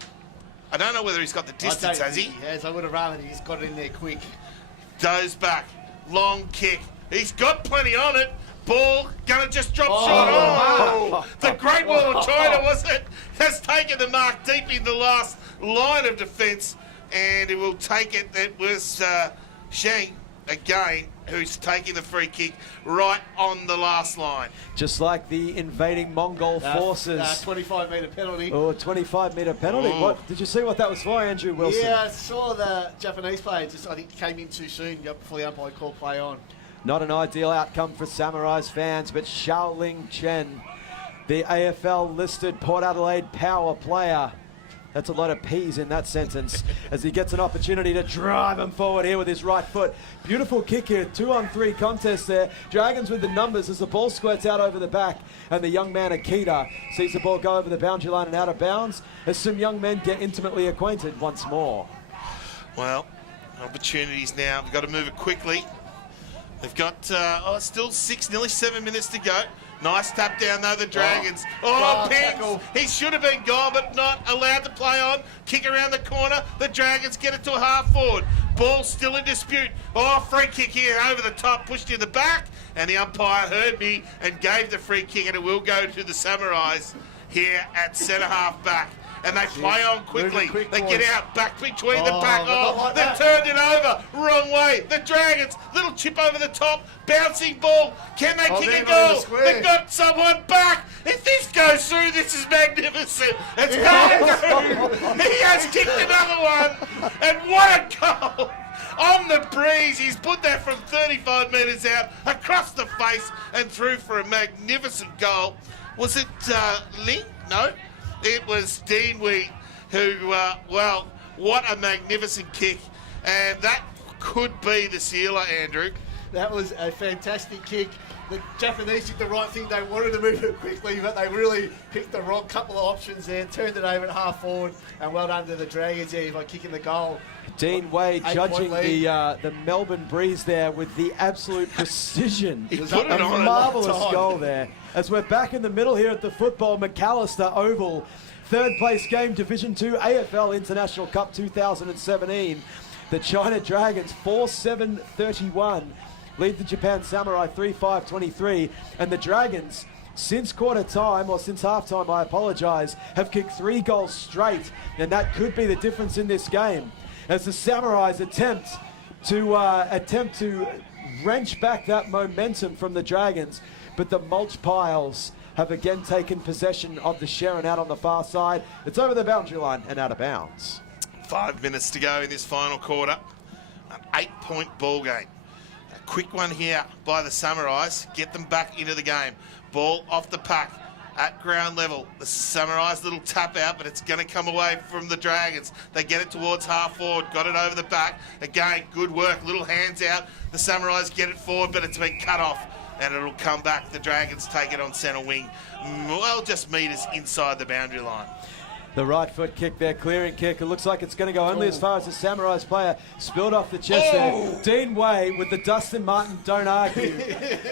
I don't know whether he's got the distance, has he? Yes, I would have rather he's got it in there quick. Goes back. Long kick. He's got plenty on it. Ball gonna just drop short. Oh! The Great Wall of China, was it? Has taken the mark deep in the last line of defence, and it will take it. It was Sheng again who's taking the free kick right on the last line. Just like the invading Mongol forces. 25-metre penalty. Oh, 25-metre penalty. Oh. What did you see what that was for, Andrew Wilson? Yeah, I saw the Japanese player I think came in too soon before the umpire called play on. Not an ideal outcome for Samurais fans, but Xiaoling Chen, the AFL-listed Port Adelaide power player. That's a lot of P's in that sentence as he gets an opportunity to drive him forward here with his right foot. Beautiful kick here, 2-on-3 contest there. Dragons with the numbers as the ball squirts out over the back, and the young man Akita sees the ball go over the boundary line and out of bounds as some young men get intimately acquainted once more. Well, opportunities now. We've got to move it quickly. They've got still nearly 7 minutes to go. Nice tap down though, the Dragons. Pings! He should have been gone, but not allowed to play on. Kick around the corner. The Dragons get it to a half forward. Ball still in dispute. Free kick here over the top, pushed in the back, and the umpire heard me and gave the free kick, and it will go to the Samurais here at centre half back. And they play on quickly. They get out back between the pack. They've turned it over. Wrong way. The Dragons, little chip over the top. Bouncing ball. Can they kick a goal? They've got someone back. If this goes through, this is magnificent. It's going through. He has kicked another one. And what a goal. On the breeze, he's put that from 35 metres out, across the face, and through for a magnificent goal. Was it Ling? No. It was Dean Wheat who, what a magnificent kick. And that could be the sealer, Andrew. That was a fantastic kick. The Japanese did the right thing. They wanted to move it quickly, but they really picked the wrong couple of options there, turned it over at half forward, and well done to the Dragons there by kicking the goal. Dean Wade 8-point judging lead. the Melbourne Breeze there with the absolute precision. He put A it on. marvellous Time. goal there. As we're back in the middle here at the football McAllister Oval. Third place game, Division 2 AFL International Cup 2017. The China Dragons 4-7-31 lead the Japan Samurai 3-5-23. And the Dragons, since quarter time, or since half time, I apologise, have kicked 3 goals straight. And that could be the difference in this game. As the Samurais attempt to wrench back that momentum from the Dragons, but the mulch piles have again taken possession of the Sharon out on the far side. It's over the boundary line and out of bounds. 5 minutes to go in this final quarter. An 8-point ball game. A quick one here by the Samurais. Get them back into the game. Ball off the pack at ground level. The Samurais little tap out, but it's going to come away from the Dragons. They get it towards half forward. Got it over the back. Again, good work. Little hands out. The Samurais get it forward, but it's been cut off. And it'll come back. The Dragons take it on centre wing. Well, just metres inside the boundary line. The right foot kick there, clearing kick. It looks like it's going to go only as far as the Samurais player spilled off the chest there. Dean Way with the Dustin Martin don't argue.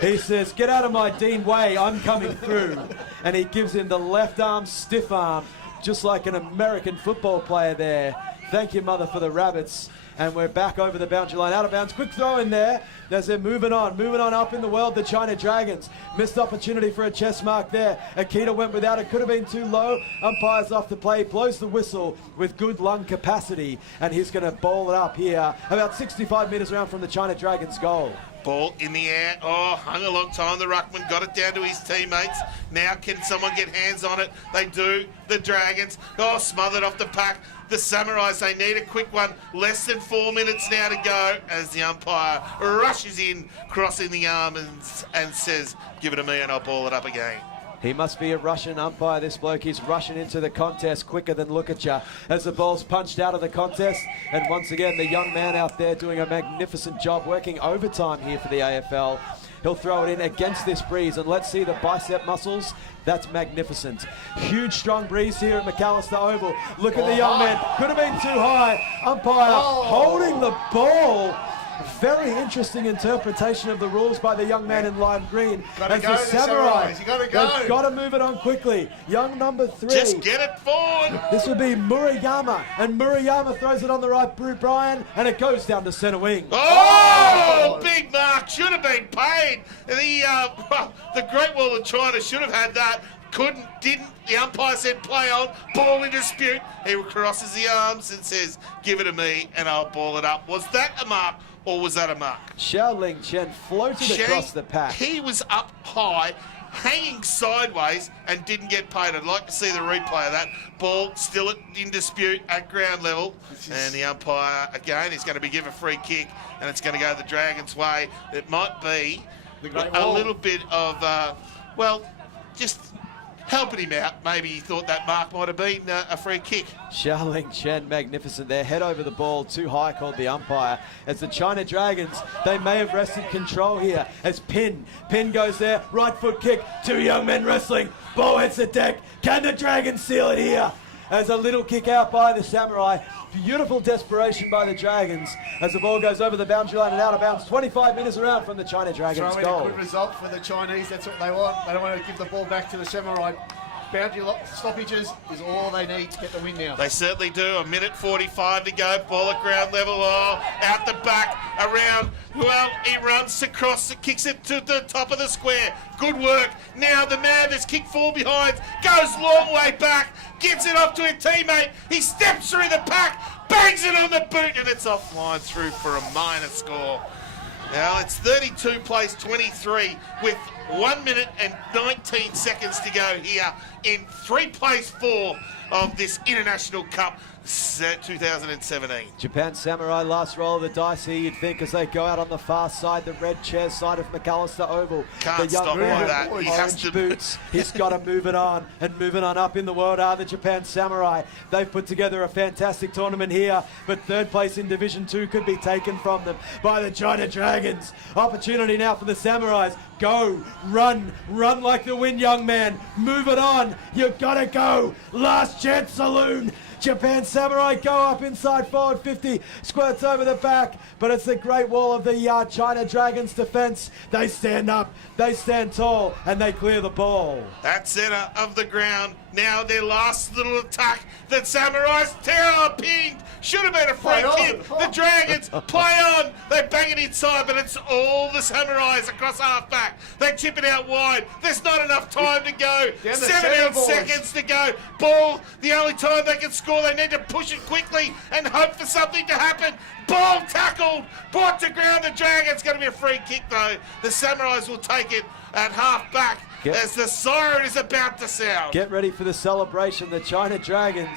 He says, get out of my Dean Way, I'm coming through. And he gives him the left arm, stiff arm, just like an American football player there. Thank you, mother, for the Rabbits. And we're back over the boundary line, out of bounds. Quick throw in there as they're moving on up in the world. The China Dragons missed opportunity for a chest mark there. Akita went without it, could have been too low. Umpire's off the play, blows the whistle with good lung capacity, and he's going to bowl it up here about 65 metres around from the China Dragons goal. Ball in the air. Oh, hung a long time. The ruckman got it down to his teammates. Now can someone get hands on it? They do. The Dragons. Oh, smothered off the pack. The Samurais, they need a quick one. Less than 4 minutes now to go as the umpire rushes in, crossing the arm and says, give it to me and I'll ball it up again. He must be a Russian umpire, this bloke. He's rushing into the contest quicker than look at ya as the ball's punched out of the contest. And once again, the young man out there doing a magnificent job, working overtime here for the AFL. He'll throw it in against this breeze, and let's see the bicep muscles. That's magnificent. Huge, strong breeze here at McAllister Oval. Look at the young man. Could have been too high. Umpire holding the ball. Very interesting interpretation of the rules by the young man in lime green. Gotta go, the Samurais. You gotta go. They've got to move it on quickly. Young number 3. Just get it forward. This would be Murayama, and Murayama throws it on the right, Brian, and it goes down to centre wing. Oh, big mark. Should have been paid. The Great Wall of China should have had that. Couldn't, didn't. The umpire said play on. Ball in dispute. He crosses the arms and says, give it to me and I'll ball it up. Was that a mark or was that a mark? Xiaoling Chen floated across the pack. He was up high, hanging sideways and didn't get paid. I'd like to see the replay of that. Ball still in dispute at ground level. And the umpire, again, is going to be given a free kick and it's going to go the Dragons' way. It might be a little bit of, just helping him out. Maybe he thought that mark might have been a free kick. Xiaoling Chen, magnificent there. Head over the ball, too high, called the umpire. As the China Dragons, they may have wrested control here. As Pin goes there, right foot kick, 2 young men wrestling. Ball hits the deck. Can the Dragons seal it here? As a little kick out by the Samurai. Beautiful desperation by the Dragons as the ball goes over the boundary line and out of bounds. 25 metres around from the China Dragons goal. A good result for the Chinese. That's what they want. They don't want to give the ball back to the Samurai. Boundary stoppages is all they need to get the win now. They certainly do. 1:45 to go. Ball at ground level. Oh, out the back, around. Well, he runs across, kicks it to the top of the square. Good work. Now the man that's kicked 4 behind goes long way back, gets it off to a teammate. He steps through the pack, bangs it on the boot, and it's offline through for a minor score. Now it's 32 plays 23 with 1 minute and 19 seconds to go here in place 4 of this International Cup 2017. Japan Samurai last roll of the dice here, you'd think, as they go out on the far side, the red chair side of McAllister Oval. Can't the young stop man, like that. He has orange to- boots. He's got to move it on, and moving on up in the world are the Japan Samurai. They've put together a fantastic tournament here, but third place in Division 2 could be taken from them by the China Dragons. Opportunity now for the Samurais. Go, run like the wind, young man. Move it on. You've got to go. Last chance saloon. Japan Samurai go up inside forward 50, squirts over the back, but it's the great wall of the China Dragons defense. They stand up, they stand tall, and they clear the ball. At centre of the ground, now their last little attack. The Samurais pinged. Should have been a free Play on. kick. The Dragons play on. They bang it inside, but it's all the Samurais across half back. They chip it out wide. There's not enough time to go. Down the 17 centre, boys. seconds to go. Ball, the only time they can score. They need to push it quickly and hope for something to happen. Ball tackled, brought to ground. The Dragons going to be a free kick though. The Samurais will take it at half back as the siren is about to sound. Get ready for the celebration, the China Dragons.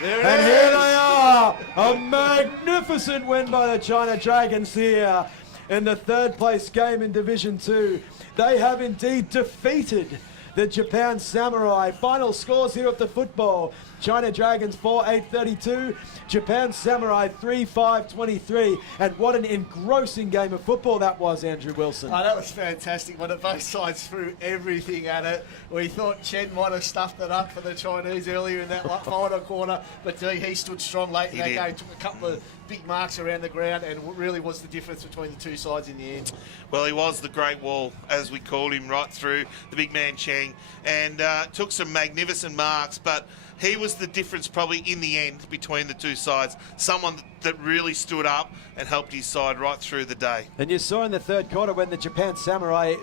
There it And here is. they are, a magnificent win by the China Dragons here in the third place game in Division 2. They have indeed defeated the Japan Samurai. Final scores here at the football. China Dragons 4-8-32, Japan Samurai 3-5-23. And what an engrossing game of football that was, Andrew Wilson. Oh, that was fantastic. When both sides threw everything at it. We thought Chen might have stuffed it up for the Chinese earlier in that final quarter, but he stood strong late in that did. game, took a couple of big marks around the ground, and really was the difference between the two sides in the end. Well, he was the Great Wall, as we called him, right through the big man Cheng, and took some magnificent marks, but he was the difference probably in the end between the two sides. Someone that really stood up and helped his side right through the day. And you saw in the third quarter when the Japan Samurai,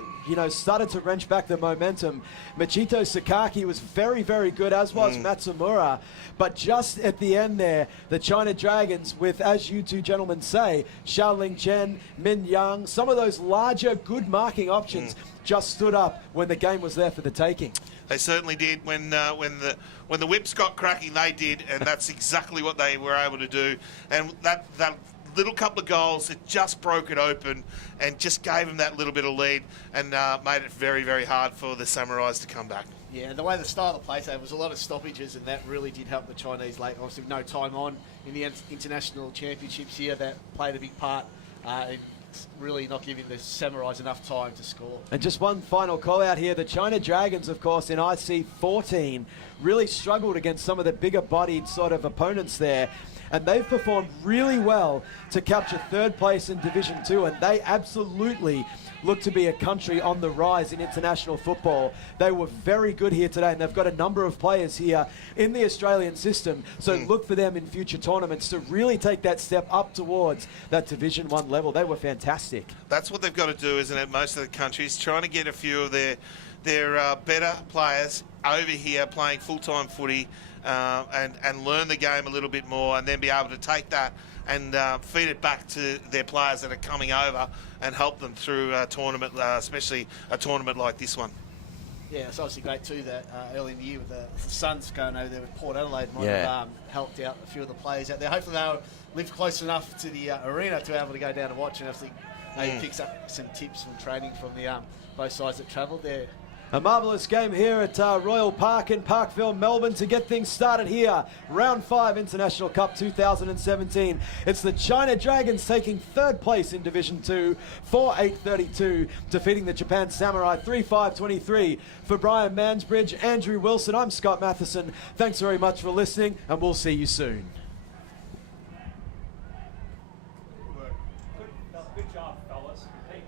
started to wrench back the momentum. Machito Sakaki was very, very good, as was Matsumura. But just at the end there, the China Dragons with, as you two gentlemen say, Xiaoling Chen, Min Yang, some of those larger, good marking options just stood up when the game was there for the taking. They certainly did. When the whips got cracking, they did, and that's exactly what they were able to do. And that little couple of goals, it just broke it open and just gave them that little bit of lead and made it very, very hard for the Samurais to come back. Yeah, and the way the style of play, there was a lot of stoppages, and that really did help the Chinese late. Obviously, with no time on in the international championships here, that played a big part in really not giving the Samurais enough time to score. And just one final call out here. The China Dragons, of course, in IC 14 really struggled against some of the bigger bodied sort of opponents there. And they've performed really well to capture third place in Division 2. And they absolutely look to be a country on the rise in international football. They were very good here today, and they've got a number of players here in the Australian system. So look for them in future tournaments to really take that step up towards that Division 1 level. They were fantastic. That's what they've got to do, isn't it? Most of the countries trying to get a few of their better players over here playing full-time footy and learn the game a little bit more, and then be able to take that and feed it back to their players that are coming over and help them through a tournament, especially a tournament like this one. Yeah, it's obviously great too that early in the year with the Suns going over there with Port Adelaide might Yeah. have helped out a few of the players out there. Hopefully they'll live close enough to the arena to be able to go down and watch, and obviously maybe picks up some tips from training from the both sides that travelled there. A marvellous game here at Royal Park in Parkville, Melbourne, to get things started here. Round 5 International Cup 2017. It's the China Dragons taking third place in Division 2, 4-8-32, defeating the Japan Samurai 3-5-23. For Brian Mansbridge, Andrew Wilson, I'm Scott Matheson. Thanks very much for listening, and we'll see you soon. Good job, fellas. Hey,